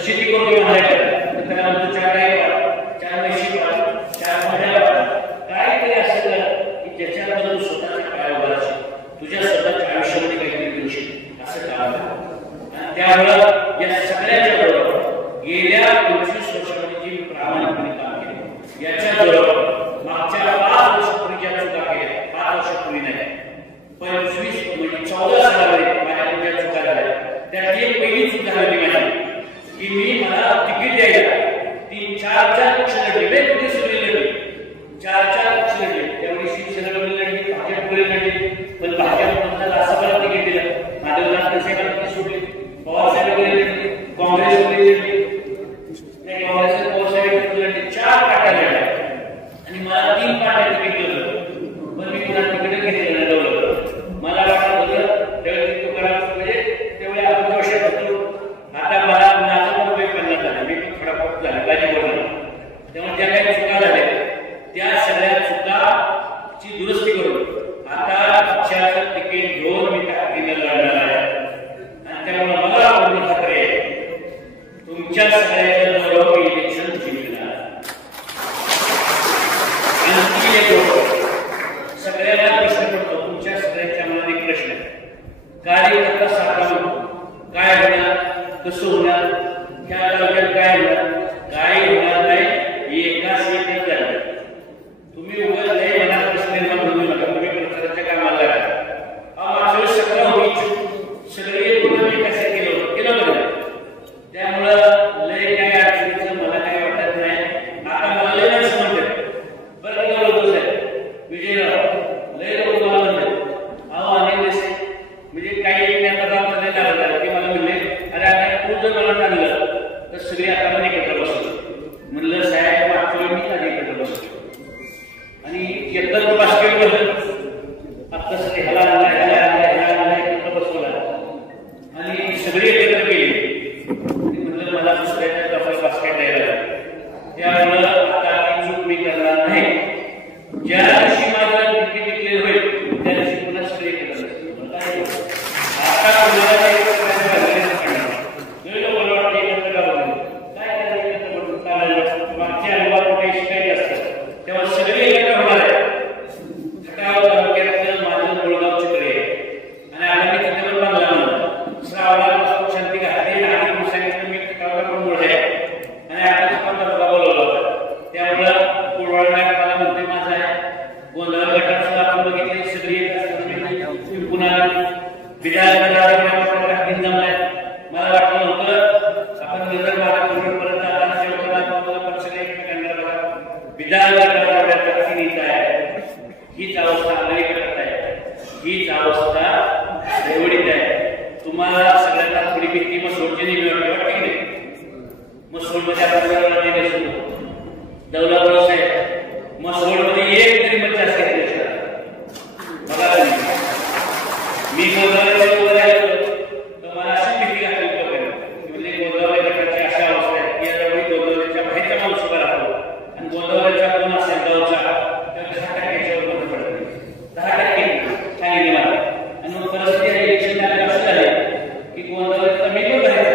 शेती करून म्हणायचं तर त्याला म्हणतो 4 गाय 4 म्हशी 4 महिन्याला काहीतरी असं की ज्याच्याबद्दल स्वतःच्या पाया उभा राहशील, तुझ्या स्वतःच्या आयुष्यामध्ये काहीतरी करू शकतो असं काम. आणि त्यामुळं या सगळ्याच्या बरोबर गेल्या 25 वर्षामध्ये जी प्रामाणिकपणे काम केले याच्या बरोबर मागच्या 5 वर्षापूर्वी ज्या चुका केल्या 5 वर्षापूर्वी नाही 25 म्हणजे 14 सालामध्ये माझ्या ज्या चुका झाल्या त्यातली एक पहिली चूक झाली माझी की मला तिकीट द्यायला 3-4 पक्ष लढले, वेगवेगळे सगळे लढले, 4 पक्ष लढले. त्यावेळी शिवसेना लढली, भाजप लढली, पण भाजप असं मला तिकीट दिलं. माधवराव तसेला सोडले, पवारसाहेब वगैरे लढले, काँग्रेस वगैरे लढली, काँग्रेस पवारसाहेब लढले, 4 पाट्या लढल्या आणि मला 3 पाट्या तिकीट दिलं. पण मी पुन्हा तिकीट घेतलं नाही. मला वाटत होतं त्यावेळी तो करा म्हणजे तेवढ्या आपण वर्षात होतो. आता मला माझं पण पेपरला झालं, मी पण थोडा खूप झाला गाजीपूरला. त्यामुळे ज्या काही चुका झाल्या त्या सगळ्या चुकाची दुरुस्ती करून आता पक्षाचं तिकीट घेऊन मी ताकदीने लढणार आहे. आणि त्यामुळे मला पूर्ण खात्री आहे तुमच्या सगळ्याच्या जोरावर इलेक्शन जिंकणार. आणखी एक सगळ्यांना प्रश्न पडतो, तुमच्या सगळ्यांच्या मनात एक प्रश्न आहे, कार्यकर्ता साठवून काय होणार, कसं होणार, ह्या तालुक्यात काय होणार, काय होणार नाही एकाच एकच झालं. तुम्ही उगाच नाही मनात प्रश्न निर्माण होऊ नका. तुम्ही प्रचाराच्या कामाला लागा. मागच्या 17 होती सगळे पूर्ण कसं केलं बघा. त्यामुळं लय काय अडचणीचं मला काय वाटत नाही. आता मला लय असं म्हणतात बरं केलं होतं साहेब विजयराव लय लोक मला म्हणतात अहो अनिल देसाई म्हणजे काही नेता लागला की मला म्हणले अरे आता तू जर मला टाळलं तर सगळे आता मला एकत्र बसतो. म्हणलं साहेब मागच्या वेळी मी आधी एकत्र बसतो आणि एकत्र बसल्यावर आता सगळे ह्याला एकत्र बसवला आणि सगळे एकत्र केले. आपण विदर्भापर्यंत आता शेवटला पक्षाने एकमेकांना बघा विधान करण्याचा नीत आहे. हीच अवस्था अमेरिकेत आहे, हीच अवस्था रेवडीत आहे. तुम्हाला सगळ्यांना थोडी भीती मग सोडची वाटते की नाही. मग सोडमध्ये आपण दौलाबाई साहेब मग सोडमध्ये एक तरी बच्चा असेल बघा मी गोदावरी तर मला अशी भीती म्हणजे गोदावरी गटाची अशा अवस्था आहे की यावेळी गोदावरीच्या बाहेरचा माणूस उभा राहतो आणि गोदावरीचा कोण असेल गावचा तर 10% बंद पडत 10% सांगितले मला. आणि मग परिस्थिती इलेक्शन असं झाले की गोदावरीचा मी पण बाहेर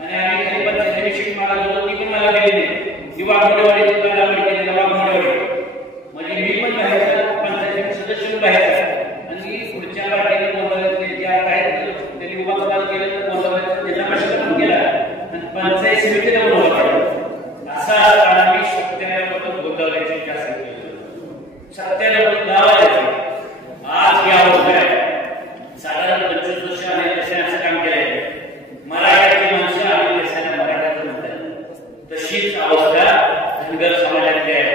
आणि आम्ही काही पंचायत शिक्षक मला होतो ती पण मला दिली नाही ती वाघमोडेवाडी म्हणजे मी पण बाहेरचा पंचायत सदस्य बाहेरचा आणि पुढच्या वाटेने गोदावरीतले जे आहेत त्यांनी उभा केलं तर गोदावरीचा जिल्हा परिषद केला आणि पंचायत समितीला बोलवलं. असा आम्ही 97 गोदावरीचे जास्त केलं 97 गावाचे. आज ही अवस्था आहे. साधारण 25 वर्ष आम्ही देशाने असं काम केलंय. मराठ्याची माणसं आम्ही देशाने मराठ्याचं म्हणतात. तशीच अवस्था धनगर समाजाची आहे.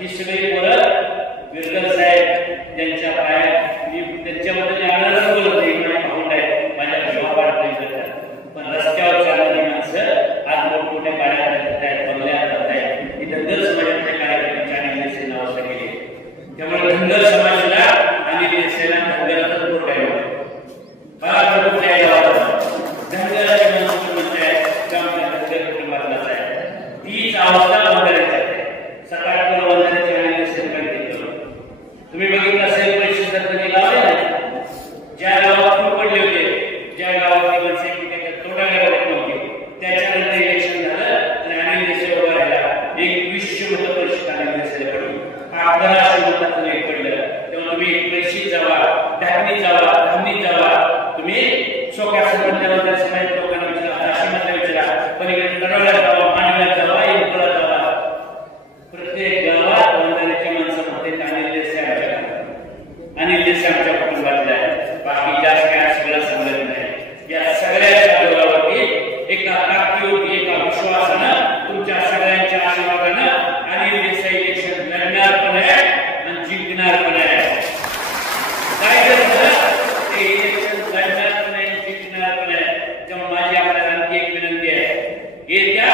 ही सगळी पोरं विरगल साहेब ज्यांच्या पायात त्यांच्याबद्दल आनंद बोलत नाही भाऊंड आहे माझ्या जीवा वाटत पण रस्त्यावर चालणारी माणसं आज मोठमोठ्या गाड्या करत आहेत बंगल्या करत आहेत. ही धनगर समाजाच्या कार्यक्रमांची आणि देशाने अवस्था केली. त्यामुळे धनगर समाजाला आणि देशाला धनगराचाच बोट आहे धनगराच्या माणसं म्हणताय धनगर कुटुंबातलाच आहे. तीच अवस्था बंगालीची आहे. सकाळपूर वंदनाची आणि तुम्ही बघितलं असेल पैसे कधी लावले नाही. ज्या गावात फूट पडले होते ज्या गावात तोंडाला बघत नव्हती त्याच्यानंतर इलेक्शन झालं आणि अनिल देसाई उभा राहिला. 2100 मतं परिषद अनिल देसाई पडली 1100 मतातून एक पडलं. तेव्हा तुम्ही पैसे जावा धान्य जावा धान्य जावा तुम्ही सोकास म्हणल्याबद्दल समाज लोकांना विचारा आश्रमाला विचारा पलीकडे दरवाजा जावा मांडव्यात जावा इंदोरा जावा प्रत्येक गावात वंदनाची माणसं म्हणते अनिल देसाई आमच्या कुटुंबातल्या बाकी जास्त काय सगळं समजत नाही. या सगळ्याच्या जोरावरती एका ताकदीवरती एका विश्वासानं तुमच्या सगळ्यांच्या आशीर्वादानं अनिल देसाई इलेक्शन लढणार पण आहे आणि जिंकणार पण आहे. काय झालं ते इलेक्शन लढणार पण आहे जिंकणार पण आहे. तेव्हा माझी आपल्याला आणखी एक विनंती आहे. येत्या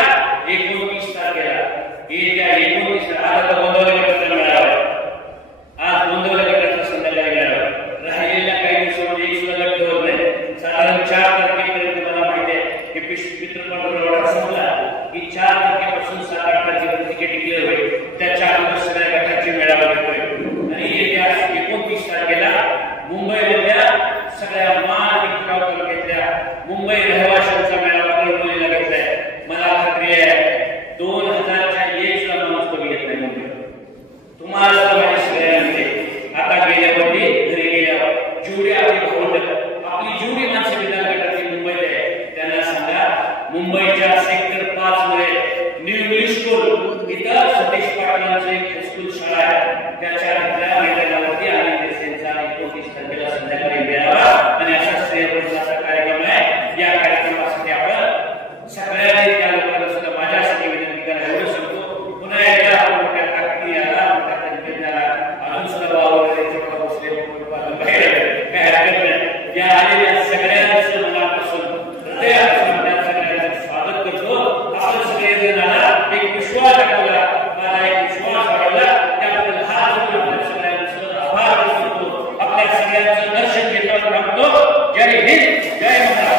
29 तारखेला येत्या 29 आज गोंधळ मिळावा आज गोंधळ संध्याकाळी मिळावा राहिलेल्या काही दिवसामध्ये एक सुद्धा लग्न होत नाही. साधारण 4 तारखेपर्यंत मला माहिती आहे की पितृपंड संपला की 4 तारखेपासून 7-8 तारखेपर्यंत तिकीट क्लिअर होईल. त्याच्या अगोदर सगळ्या गटाची मेळावा घेतोय आणि येत्या 29 तारखेला मुंबईमधल्या सगळ्या महाराष्ट्र तालुक्यातल्या मुंबई रहिवाशांचा मेळावा कळवणीला घेतलाय. मला खात्री आहे 2000च्या 1 ला माणूस कमी येत नाही. तुम्हाला माझ्या सगळ्यांमध्ये आता गेल्यावरती घरी गेल्यावर जेवढी आपली भावंड आपली जेवढी माणसं विधान गटातील मुंबईत आहे त्यांना सांगा मुंबईच्या सेक्टर 5 मध्ये न्यू इंग्लिश स्कूल इथं सतीश पाटलांचं एक हायस्कूल शाळा आहे त्याच्या मैदानावरती आणि देशांचा 29 तारखेला संध्याकाळी मेळावा आणि अशा स्त्रियांचा कार्यक्रम आहे. या कार्यक्रमासाठी आपण सगळ्यांनी त्या लोकांना सुद्धा माझ्यासाठी विनंती करायला एवढं सांगतो. पुन्हा एकदा आपण मोठ्या ताकदीला मोठ्या तंत्रज्ञानाला अजून सुद्धा वावरले बसले बाहेर काय हरकत नाही. या आलेल्या सगळ्यांचं मनापासून हृदयापासून त्या सगळ्यांचं स्वागत करतो. आपण सगळेजण एक विश्वास दाखवला माझा एक विश्वास वाढवला त्याबद्दल हात जोडून आपल्या सगळ्यांचं आभार मानतो. आपल्या सगळ्यांचं दर्शन घेतो थांबतो. जय हिंद जय महाराष्ट्र.